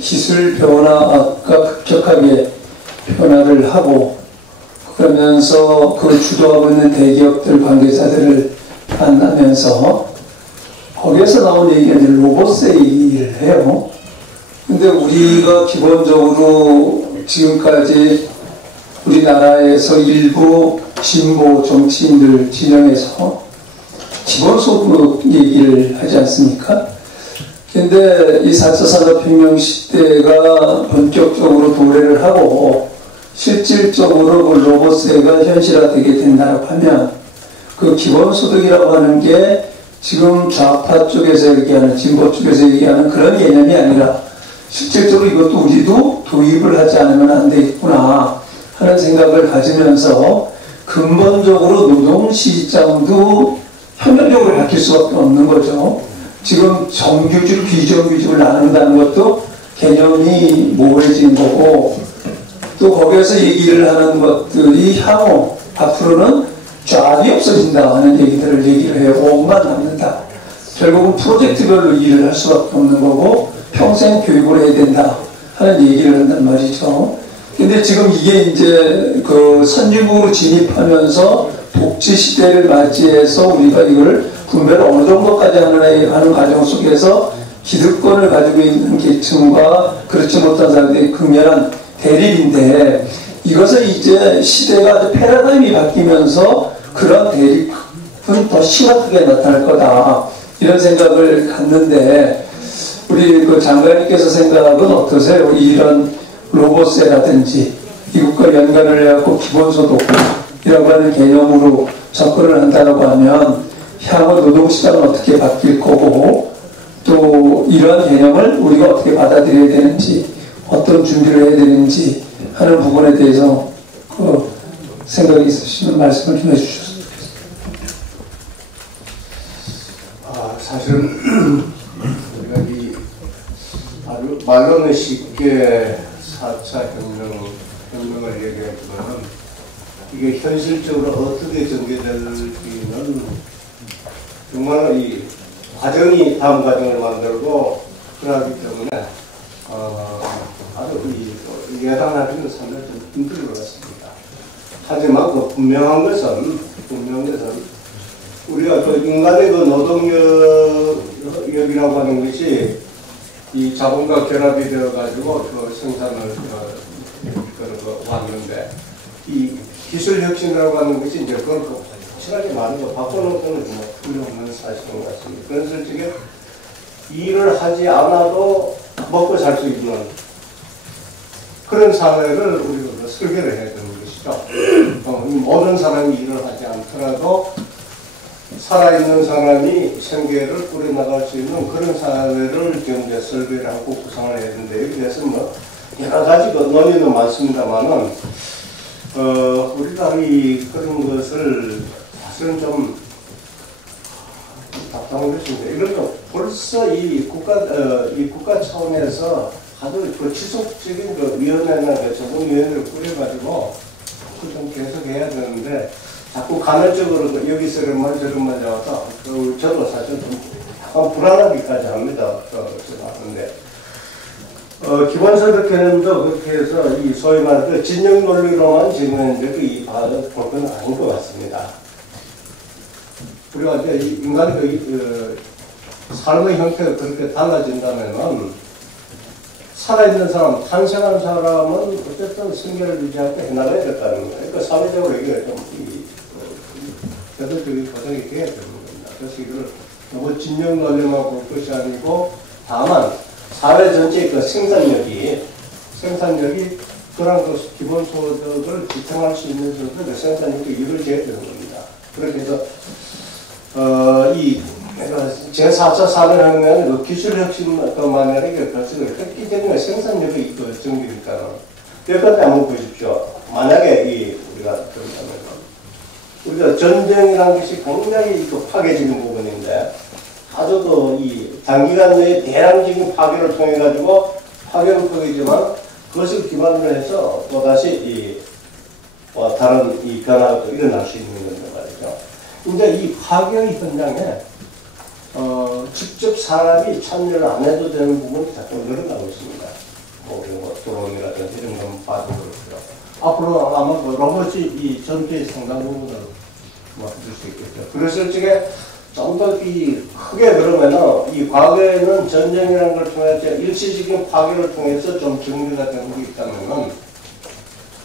기술 변화가 급격하게 변화를 하고 그러면서 그걸 주도하고 있는 대기업들 관계자들을 만나면서 거기에서 나온 얘기가 이제 로봇의 얘기를 해요. 근데 우리가 기본적으로 지금까지 우리나라에서 일부 진보 정치인들 진영에서 기본소득 얘기를 하지 않습니까? 근데 이 4차 산업혁명 시대가 본격적으로 도래를 하고 실질적으로 그 로봇세가 현실화되게 된다고 하면 그 기본소득이라고 하는 게 지금 좌파 쪽에서 얘기하는 진보 쪽에서 얘기하는 그런 개념이 아니라 실질적으로 이것도 우리도 도입을 하지 않으면 안 되겠구나 하는 생각을 가지면서 근본적으로 노동시장도 혁명적으로 바뀔 수밖에 없는 거죠. 지금 정규직, 비정규직을 나눈다는 것도 개념이 모호해진 거고 또 거기에서 얘기를 하는 것들이 향후 앞으로는 잡이 없어진다 하는 얘기를 해요. 오만 남는다. 결국은 프로젝트별로 일을 할 수밖에 없는 거고 평생 교육을 해야 된다 하는 얘기를 한단 말이죠. 근데 지금 이게 이제 그 선진국으로 진입하면서 복지 시대를 맞이해서 우리가 이걸 분배를 어느 정도까지 하는 과정 속에서 기득권을 가지고 있는 계층과 그렇지 못한 사람들이 극렬한 대립인데 이것은 이제 시대가 아주 패러다임이 바뀌면서 그런 대립은 더 심각하게 나타날 거다 이런 생각을 갖는데 우리 그 장관님께서 생각은 어떠세요? 이런 로봇세라든지 이것과 연관을 해갖고 기본소득이라고 하는 개념으로 접근을 한다고 하면 향후 노동시장은 어떻게 바뀔 거고 또 이러한 개념을 우리가 어떻게 받아들여야 되는지 어떤 준비를 해야 되는지 하는 부분에 대해서 그 생각이 있으시면 말씀을 좀 해주셨으면 좋겠습니다. 사실은 우리가 이 아주 말로는 쉽게 4차 혁명을 얘기하지만 이게 현실적으로 어떻게 전개될지는 정말 이 과정이 다음 과정을 만들고 그러기 때문에 아주 예상하기는 상당히 좀 힘들 것 같습니다. 하지만 그 분명한 것은 우리가 그 인간의 그 노동력이라고 하는 것이 이 자본과 결합이 되어가지고 그 생산을 왔는데 이 기술 혁신이라고 하는 것이 이제 그걸 확실하게 많은 거 바꿔놓은 거는 틀림없는 사실인 것 같습니다. 그런 솔직히 일을 하지 않아도 먹고 살 수 있는 그런 사회를 우리가 설계를 해야 되는 것이죠. 모든 사람이 일을 하지 않더라도 살아있는 사람이 생계를 꾸려나갈 수 있는 그런 사회를 경제 설계를 하고 구상을 해야 되는데 여기 대해서 뭐 여러 가지 논의는 많습니다만은 우리가 이 그런 것을 사실은 좀 답답한 것인데 이런 거 벌써 이 국가 차원에서 아주 그 지속적인 그 위원회나 그 전문위원회를 꾸려가지고 좀 계속해야 되는데 자꾸 간헐적으로 여기서 이런 말 저런 말 나와서 저도 사실 좀 약간 불안하기까지 합니다. 하는데 기본소득 개념도 그렇게 해서 이 소위 말하는 진영 논리로만 지금 이 볼 건 아닌 것 같습니다. 우리가 이제 인간의 삶의 형태가 그렇게 달라진다면은 살아있는 사람, 탄생한 사람은 어쨌든 생계를 유지하고 해나가야 됐다는 거예요. 그러니까 사회적으로 이게 좀 제도적인 보장이 돼야 되는 겁니다. 그래서 이걸 너무 진영 논리만 볼 것이 아니고 다만 사회 전체의 그 생산력이 그런 그 기본소득을 지탱할 수 있는 정도의 생산력이 이루어져야 되는 겁니다. 그렇게 해서 제4차 산업혁명은 그 기술혁신만의 거치를 했기 때문에 생산력이 그 정기니까는. 여기까지 한번 보십시오. 만약에 우리가 전쟁이라는 것이 굉장히 파괴적인 부분인데 아주 이 단기간 내에 대량적인 파괴를 통해 가지고 파괴는 크겠지만 그것을 기반으로 해서 또다시 다른 이 변화가 또 일어날 수 있는 건데 말이죠. 이제 이 파괴의 현장에 직접 사람이 참여를 안 해도 되는 부분이 자꾸 늘어나고 있습니다. 드론이라든지 이런 건 봐도 그렇고요. 앞으로 아마 로봇이 이 전투의 상당 부분을 맡을 수 있겠죠. 그랬을 적에 좀 더 크게 그러면은 이 과거에는 전쟁이라는 걸 통해서 일시적인 파괴를 통해서 좀 정리가 되는 게 있다면은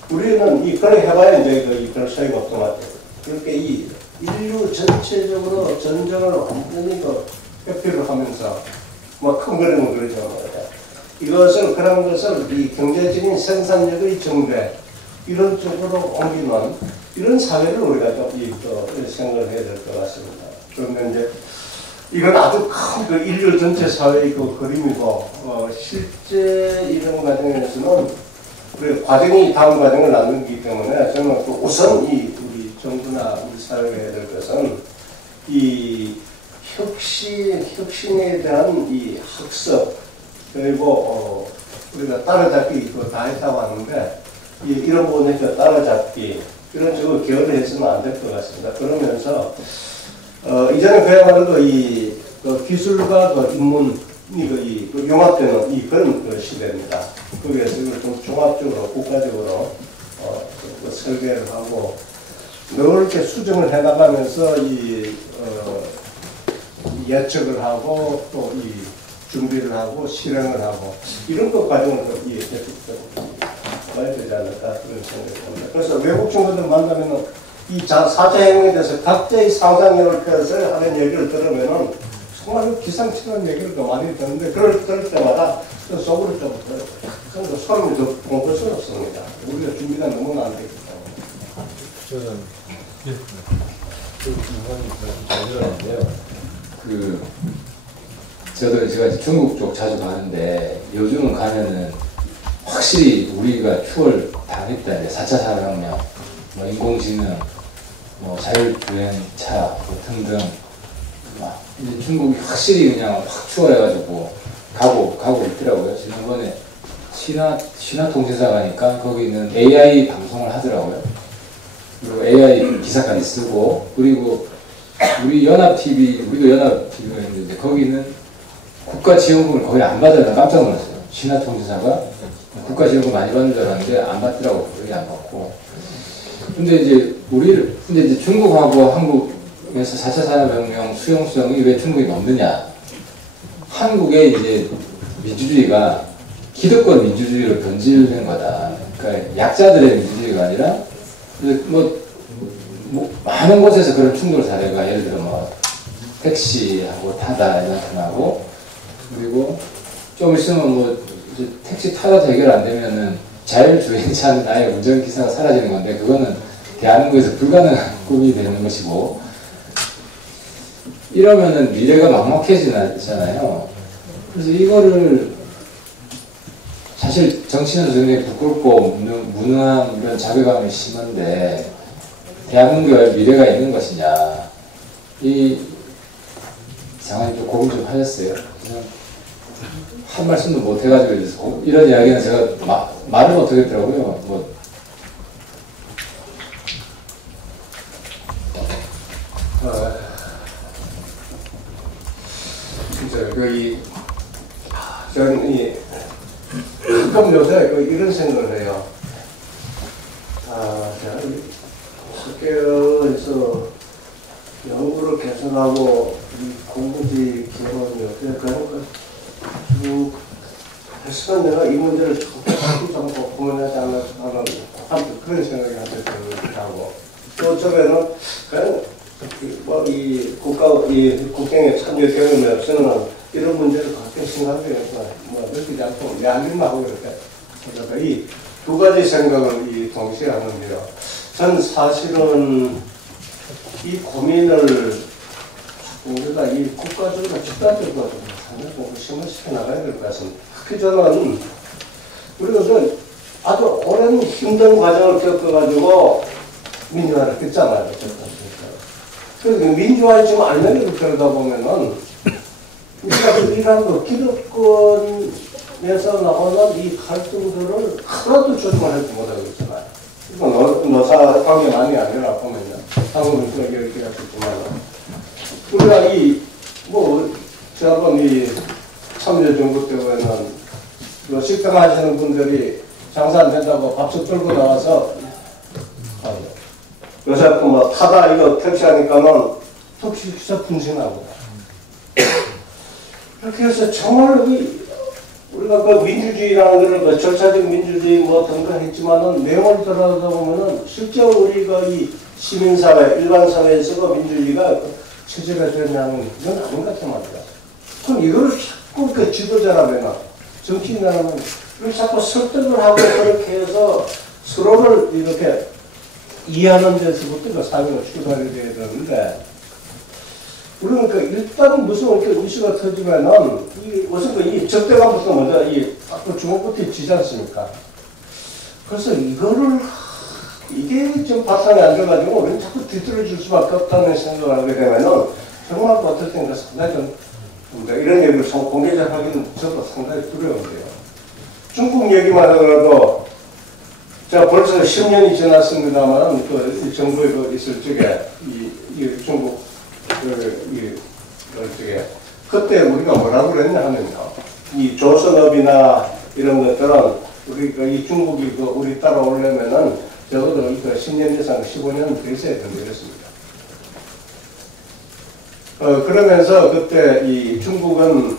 우리는 그래 해봐야 이제 별 차이가 없던 것 같아요. 그렇게 인류 전체적으로 전쟁을 완전히 회피를 하면서 큰 그림은 그러죠. 그런 것을 이 경제적인 생산력의 정대 이런 쪽으로 옮기는 이런 사회를 우리가 좀 생각을 해야 될 것 같습니다. 그런데 이제 이건 아주 큰 인류 전체 사회의 그림이고 실제 이런 과정에서는 우리 과정이 다음 과정을 나누기 때문에 저는 우선 우리 정부나 우리 사회가 해야 될 것은 이 혁신에 대한 이 학습 그리고 우리가 따라잡기 다 했다고 하는데 이런 부분에서 따라잡기 이런 쪽으로 기여를 해서는 안 될 것 같습니다. 그러면서 이전에 그야말로 기술과 인문이 융합되는 그런 시대입니다. 거기에서 이걸 좀 종합적으로 국가적으로 설계를 하고 늘 이렇게 수정을 해나가면서 예측을 하고 또 준비를 하고 실행을 하고 이런 것 과정을 봐야 되지 않을까 그런 생각이 듭니다. 그래서 외국 친구들 만나면은 이 4차 혁명에 대해서 각자의 상상력을 펴서 하는 얘기를 들으면은 정말 기상치는 얘기를 더 많이 듣는데 들을 때마다 속으로 좀 소름이 더 돋았습니다. 우리가 준비가 너무나 안 되기 때문에. 저는 제가 중국 쪽 자주 가는데 요즘은 가면은 확실히 우리가 추월 당했다. 4차 산업혁명, 인공지능, 자율주행차 등등 이제 중국이 확실히 그냥 확 추월해가지고 가고 있더라고요. 지난번에 신화통신사 가니까 거기 있는 AI 방송을 하더라고요. 그리고 AI 기사까지 쓰고 그리고 우리 연합TV, 우리도 연합TV가 있는데 거기는 국가지원금을 거의 안 받아서 깜짝 놀랐어요. 신화통신사가 국가지원금 많이 받는 줄 알았는데 안 받더라고. 거의 안 받고. 근데 이제 중국하고 한국에서 4차 산업혁명 수용성이 왜 중국이 넘느냐. 한국의 이제 민주주의가 기득권 민주주의로 변질된 거다. 그러니까 약자들의 민주주의가 아니라 많은 곳에서 그런 충돌 사례가 예를 들어 택시하고 타다 이만큼하고 그리고 좀 있으면 이제 택시 타다 해결 안 되면은 자율주행차는 아예 운전기사가 사라지는 건데 그거는 대한민국에서 불가능한 꿈이 되는 것이고, 이러면은 미래가 막막해지잖아요. 그래서 이거를 사실 정치는 굉장히 부끄럽고 무능한 이런 자괴감이 심한데 대한민국에 미래가 있는 것이냐, 이 장관님 좀 고민 좀 하셨어요? 그냥 한 말씀도 못 해가지고 이런 이야기는 제가 말을 못 하겠더라고요. 저는 가끔 요새 이런 생각을 해요. 제가 학교에서 연구를 개선하고 이 공부지 기본이 어떻게 그런 쭉 했으면 내가 이 문제를 좀 고민하지 않는 그런 생각이 한테 들고, 또 저에는 그냥 이 국경에 참여 경험이 없으면 이런 문제를 그렇게 심각하게 느끼지 않고 내 할 일만 하고 이렇게. 그러니까 이 두 가지 생각을 동시에 하는데요. 전 사실은 이 고민을 우리가 이 국가적으로 집단적으로 좀 상당히 공부심을 시켜나가야 될 것 같습니다. 특히 저는 우리가 아주 오랜 힘든 과정을 겪어가지고 민주화를 했잖아요. 그래서 민주화에 지금 알맹이를 들어다 보면은 우리가 이란 기득권에서 나오는 이 갈등들을 하나도 조정하지 못하고 있잖아요. 이건 노사 관계만이 아니라 보면요. 방금 제가 얘기하셨지만 우리가 지난번 참여정부 때에는 식당 하시는 분들이 장사 안 된다고 밥솥 들고 나와서 요새 타다 이거 택시 하니까는 택시기사 분신하고 그렇게 해서 정말 우리가 그 민주주의라는 거를 절차적 민주주의 등등 했지만은 내용을 들어가다 보면은 실제 우리가 이 시민사회, 일반사회에서 그 민주주의가 체제가 되냐는 이건 아닌 것 같단 말이야. 그럼 이거를 자꾸 그 지도자라면 정치인이라면 이걸 자꾸 설득을 하고 그렇게 해서 서로를 이렇게 이해하는 데서부터 그 사명을 추구하게 돼야 되는데, 우리는 일단 무슨 이렇게 이슈가 터지면은 우선 이 적대감부터 먼저 딱 주목부터 지지 않습니까? 그래서 이게 좀 바탕이 안 돼가지고 우리는 자꾸 뒤틀어 줄 수밖에 없다는 생각을 하게 되면은 정말 어떨 때는 상당히 좀 이런 얘기를 공개적으로 하기는 저도 상당히 두려운데요. 중국 얘기만 하더라도 제가 벌써 10년이 지났습니다만 그 정부에 있을 적에 이 중국 그때 우리가 뭐라고 그랬냐 하면요, 이 조선업이나 이런 것들은 우리가 이 중국이 우리 따라오려면은 적어도 10년 이상 15년 더 있어야 된다 이랬습니다. 그러면서 그때 이 중국은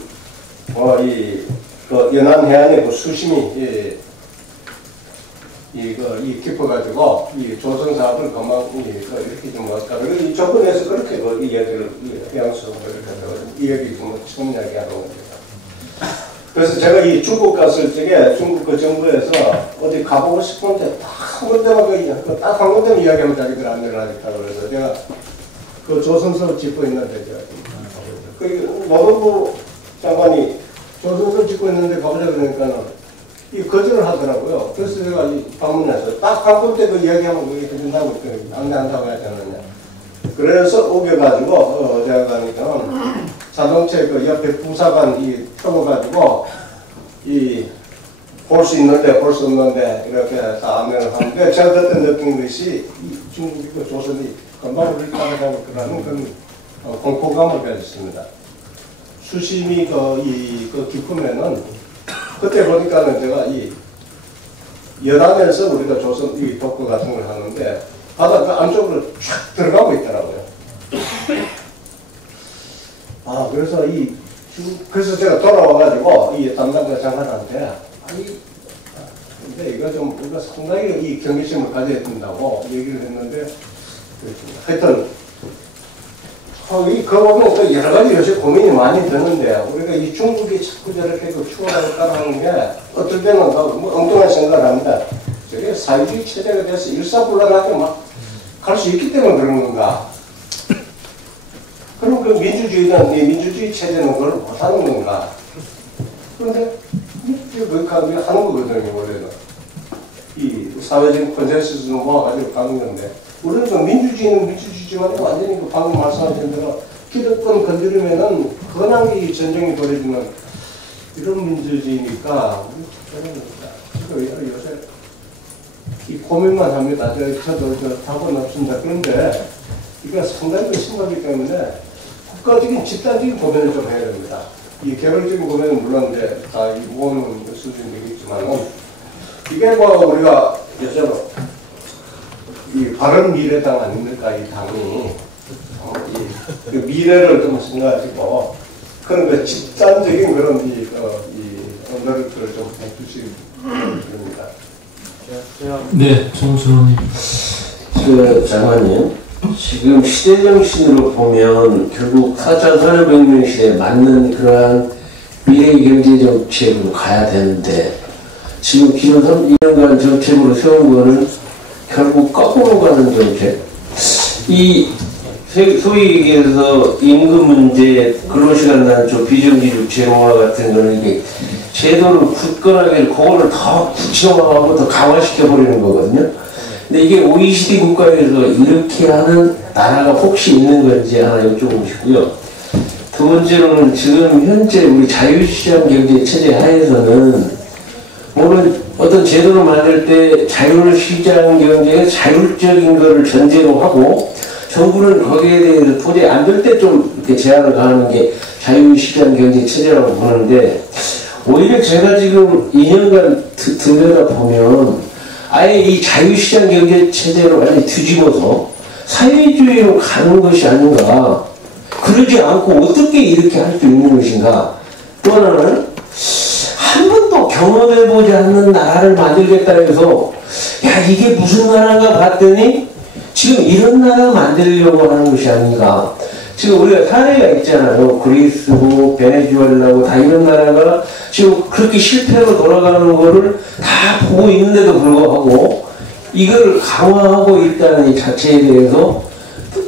그 연안 해안의 수심이 깊어가지고 이 조선 사업을 그만 이렇게 좀 할까. 그리고 이 조건에서 그렇게 이 얘기를 해양수로 이렇게 이 얘기 좀 처음 이야기하는 겁니다. 그래서 제가 이 중국 갔을 적에 중국 그 정부에서 어디 가보고 싶은데 딱 한 군데만 딱 한 군데만 이야기하면 자기들 안내를 하겠다 그래서 제가 그 조선소 짓고 있는데 제가 그 노동부 장관이 조선소 짓고 있는데 가보자 그러니까는 이 거절을 하더라고요. 그래서 제가 방문해서 딱 한 군데 그 이야기하면 그게 해준다고 안내한다고 하지 않느냐. 그래서 오겨가지고 제가 가니까 자동차 그 옆에 부사관 펴고가지고 볼 수 있는데 볼 수 없는데 이렇게 다 안내를 하는데 제가 그때 느낀 것이 이 중국 조선이 금방 우리 따라가고 그러는 그런 공포감을 가졌습니다. 수심이 그 깊으면은 그때 보니까는 제가 연안에서 우리가 조선 독거 같은 걸 하는데 바다 그 안쪽으로 쫙 들어가고 있더라고요. 그래서 그래서 제가 돌아와가지고 담당자 장관한테 근데 이거 좀 우리가 상당히 경계심을 가져야 된다고 얘기를 했는데 하여튼 그 보면 여러 가지 요새 고민이 많이 드는데 우리가 이 중국이 자꾸 저렇게 추월하고 따라하는 게 어떨 때는 엉뚱한 생각을 합니다. 저게 사회주의 체제가 돼서 일사불란하게 막 갈 수 있기 때문에 그런 건가? 그럼 그 민주주의는, 이 민주주의 체제는 그걸 못하는 건가? 그런데 이게 하는 거거든요, 원래는. 이 사회적인 컨센서스를 모아가지고 가는 건데, 우리는 그 민주주의는 민주주의지만 완전히 그 방금 말씀하신 대로 기득권 건드리면은 흔하게 전쟁이 벌어지는 이런 민주주의니까 저는 요새 이 고민만 합니다. 저도 답은 없습니다. 그런데 이게 상당히 심각하기 때문에 국가적인 집단적인 고민을 좀 해야 됩니다. 이 개별적인 고민은 물론 이제 다 모으는 수준이 되겠지만 이게 뭐 우리가 여쭤봐 이 바른미래당 아닙니까? 이 당이 그 미래를 좀 생각하시고 그런 그 집단적인 그런 이 언어를 좀 해주시기 바랍니다. 네, 정순호님. 장관님, 지금 시대 정신으로 보면 결국 4차 산업혁명 시대에 맞는 그러한 미래 경제 정책으로 가야 되는데 지금 기존 2년간 정책으로 세운 거는 결국 거꾸로 가는 정책. 이 소위 얘기해서 임금 문제, 근로시간 단축, 비정규직 제로화 같은 거는 이게 제도를 굳건하게 그거를 더 구체화하고 더 강화시켜버리는 거거든요. 근데 이게 OECD 국가에서 이렇게 하는 나라가 혹시 있는 건지 하나 여쭤보고 싶고요. 두 번째로는 지금 현재 우리 자유시장 경제 체제 하에서는 오늘 어떤 제도를 만들 때 자유시장 경제의 자율적인 것을 전제로 하고 정부는 거기에 대해서 도저히 안 될 때 좀 이렇게 제한을 가하는 게 자유시장 경제 체제라고 보는데 오히려 제가 지금 2년간 들여다보면 아예 이 자유시장 경제 체제를 완전히 뒤집어서 사회주의로 가는 것이 아닌가. 그러지 않고 어떻게 이렇게 할 수 있는 것인가. 또 하나는 한 번도 경험해보지 않는 나라를 만들겠다 해서 야 이게 무슨 나라인가 봤더니 지금 이런 나라 만들려고 하는 것이 아닌가. 지금 우리가 사례가 있잖아요. 그리스고 베네수엘라고 다 이런 나라가 지금 그렇게 실패로 돌아가는 거를 다 보고 있는데도 불구하고 이걸 강화하고 있다는 이 자체에 대해서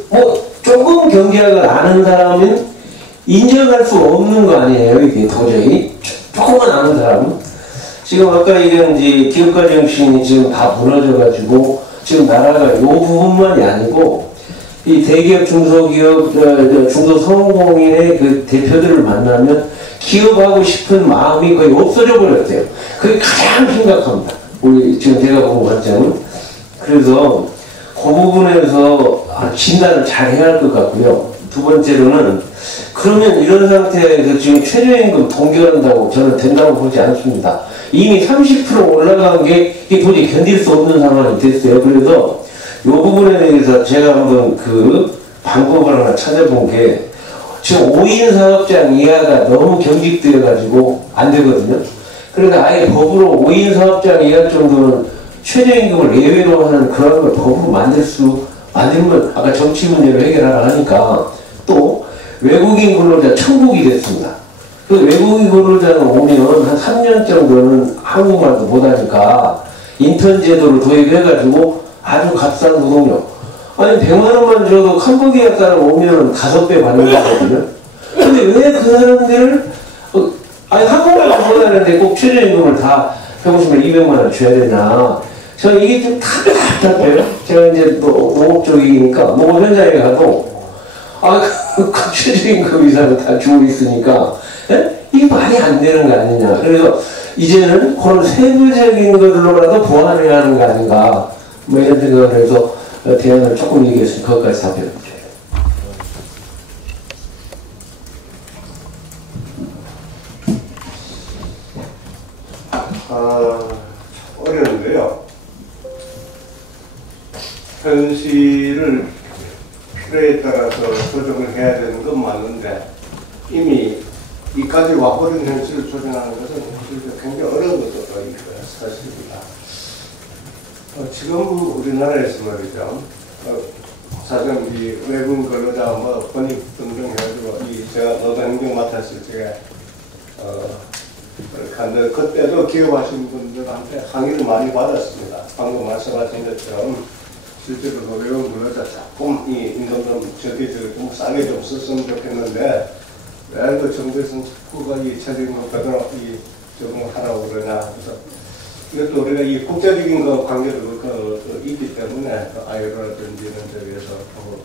뭐 조금 경제학을 아는 사람은 인정할 수 없는 거 아니에요. 이게 도저히 조금만 아는 사람은 지금 아까 얘기한 이제 기업가 정신이 지금 다 무너져가지고 지금 나라가 요 부분만이 아니고 이 대기업, 중소기업, 중소상공인의 그 대표들을 만나면 기업하고 싶은 마음이 거의 없어져 버렸대요. 그게 가장 심각합니다. 우리 지금 제가 본 관점은. 그래서 그 부분에서 진단을 잘 해야 할 것 같고요. 두 번째로는 그러면 이런 상태에서 지금 최저임금 동결한다고 저는 된다고 보지 않습니다. 이미 30% 올라간 게 이게 도저히 견딜 수 없는 상황이 됐어요. 그래서 이 부분에 대해서 제가 한번 그 방법을 하나 찾아본 게 지금 5인 사업장 이하가 너무 경직되어가지고 안 되거든요. 그래서 아예 법으로 5인 사업장 이하 정도는 최저임금을 예외로 하는 그런 걸 법으로 만들면 아까 정치 문제를 해결하라 하니까 또 외국인 근로자 천국이 됐습니다. 그 외국인 근로자는 오면 한 3년 정도는 한국말도 못하니까 인턴 제도를 도입해가지고 아주 값싼 노동력. 아니 100만원만 줘도 캄보디아 사람 오면 5배 받는 거거든요. 근데 왜 그 사람들을 아니 한국말도 못하는데 꼭 최저임금을 다 150만 200만원 줘야 되냐. 저는 이게 좀 답답해요. 제가 이제 농업 쪽이니까 농업 현장에 가도 그 최저임금 이상을 다 주고 있으니까 이게 말이 안 되는 거 아니냐. 그래서 이제는 그런 세부적인 걸로라도 보완해야 하는 거 아닌가. 뭐 이런 생각을 해서 대안을 조금 얘기했으니 그것까지 답변드려요. 어려운데요. 현실을 필요에 따라서 조정을 해야 되는 건 맞는데 이미 이까지 와버린 현실을 조정하는 것은 굉장히 어려운 것도 사실입니다. 지금 우리나라에서 말이죠. 사실 이 외국인 근로자 뭐 권익 등등 해가지고 제가 노동행정 맡았을 적에 그때도 기업하신 분들한테 항의를 많이 받았습니다. 방금 말씀하신 것처럼 실제로 노래원보다 조금 이 임금 저기들 좀 싸게 좀 썼으면 좋겠는데 왜 그 정부에서는 자꾸가 이 책임을 이 적응하라고 그러냐. 그래서 이것도 우리가 이 국제적인 그 관계도 있기 때문에 아이라든지 이런 데에서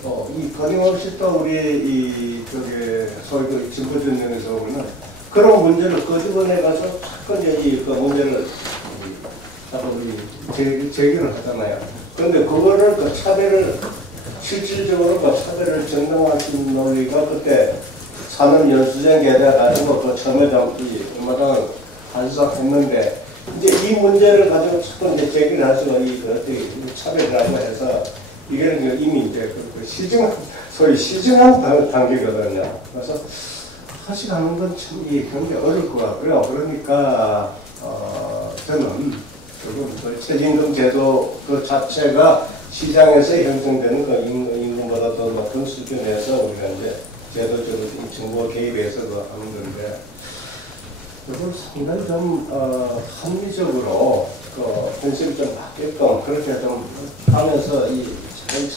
또 이 끊임없이 또 우리 이 소위 그 진보 전쟁에서 보면 그런 문제를 끄집어내 가서 자꾸 이제 그 문제를 제기를 하잖아요. 그런데 그거를 그 차별을 실질적으로 그 차별을 정당화하는 논리가 그때 산업 연수장 계좌 가지고 그 처음에 좀 얼마나 반성했는데 이제 이 문제를 가지고 자꾸 이제 제기를 하시고 이 어떻게 차별을 하고 해서 이게 이미 이제 그 시중 소위 시중한 단계거든요. 그래서 사실 하는 건 참 굉장히 어려울 것 같고요. 그러니까 저는 조금 그 최저임금 제도 그 자체가 시장에서 형성되는 그 임금보다 더 높은 수준에서 우리가 이제 제도적으로 정부 개입해서 하는 건데 그걸 상당히 좀 합리적으로 그 현실을 좀 바뀌게끔 그렇게 좀 하면서 이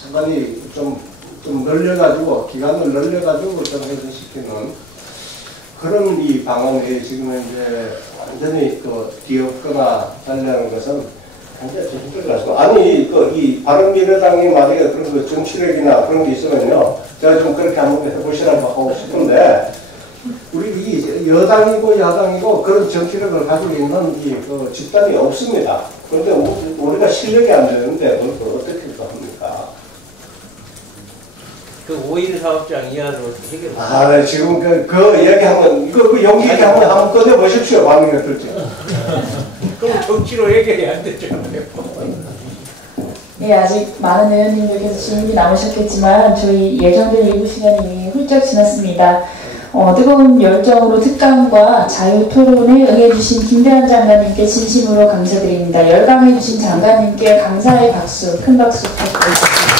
차관이 좀 늘려가지고 기간을 늘려가지고 좀 해소시키는 그런 이 방안에 지금 이제 완전히 그 뒤엎거나 달리하는 것은 굉장히 힘들 것 같습니다. 아니 이 바른미래당이 만약에 그런 그 정치력이나 그런 게 있으면요, 제가 좀 그렇게 한번 해보시라고 하고 싶은데 우리 이 여당이고 야당이고 그런 정치력을 가지고 있는 이 그 집단이 없습니다. 그런데 우리가 실력이 안 되는데 그걸 어떻게 합니까? 그 5일 사업장 이하로 해결. 네, 지금 그 이야기 한번 그 용기 있게 한번 꺼내 보십시오. 반응이 어떨지. 그럼 정치로 해결이 안 되죠. 네, 아직 많은 의원님들께서 질문이 남으셨겠지만 저희 예정된 일부 시간이 이미 훌쩍 지났습니다. 뜨거운 열정으로 특감과 자유토론에 응해주신 김대환 장관님께 진심으로 감사드립니다. 열강해주신 장관님께 감사의 박수, 큰 박수 부탁드리겠습니다.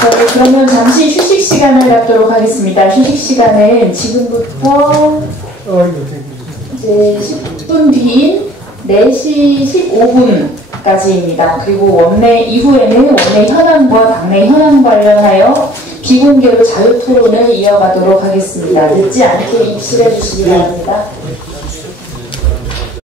저희 그러면 잠시 휴식 시간을 갖도록 하겠습니다. 휴식 시간은 지금부터 이제 10분 뒤인 4시 15분까지입니다. 그리고 원내 이후에는 원내 현안과 당내 현안 관련하여 비공개로 자유토론을 이어가도록 하겠습니다. 늦지 않게 입실해 주시기 바랍니다.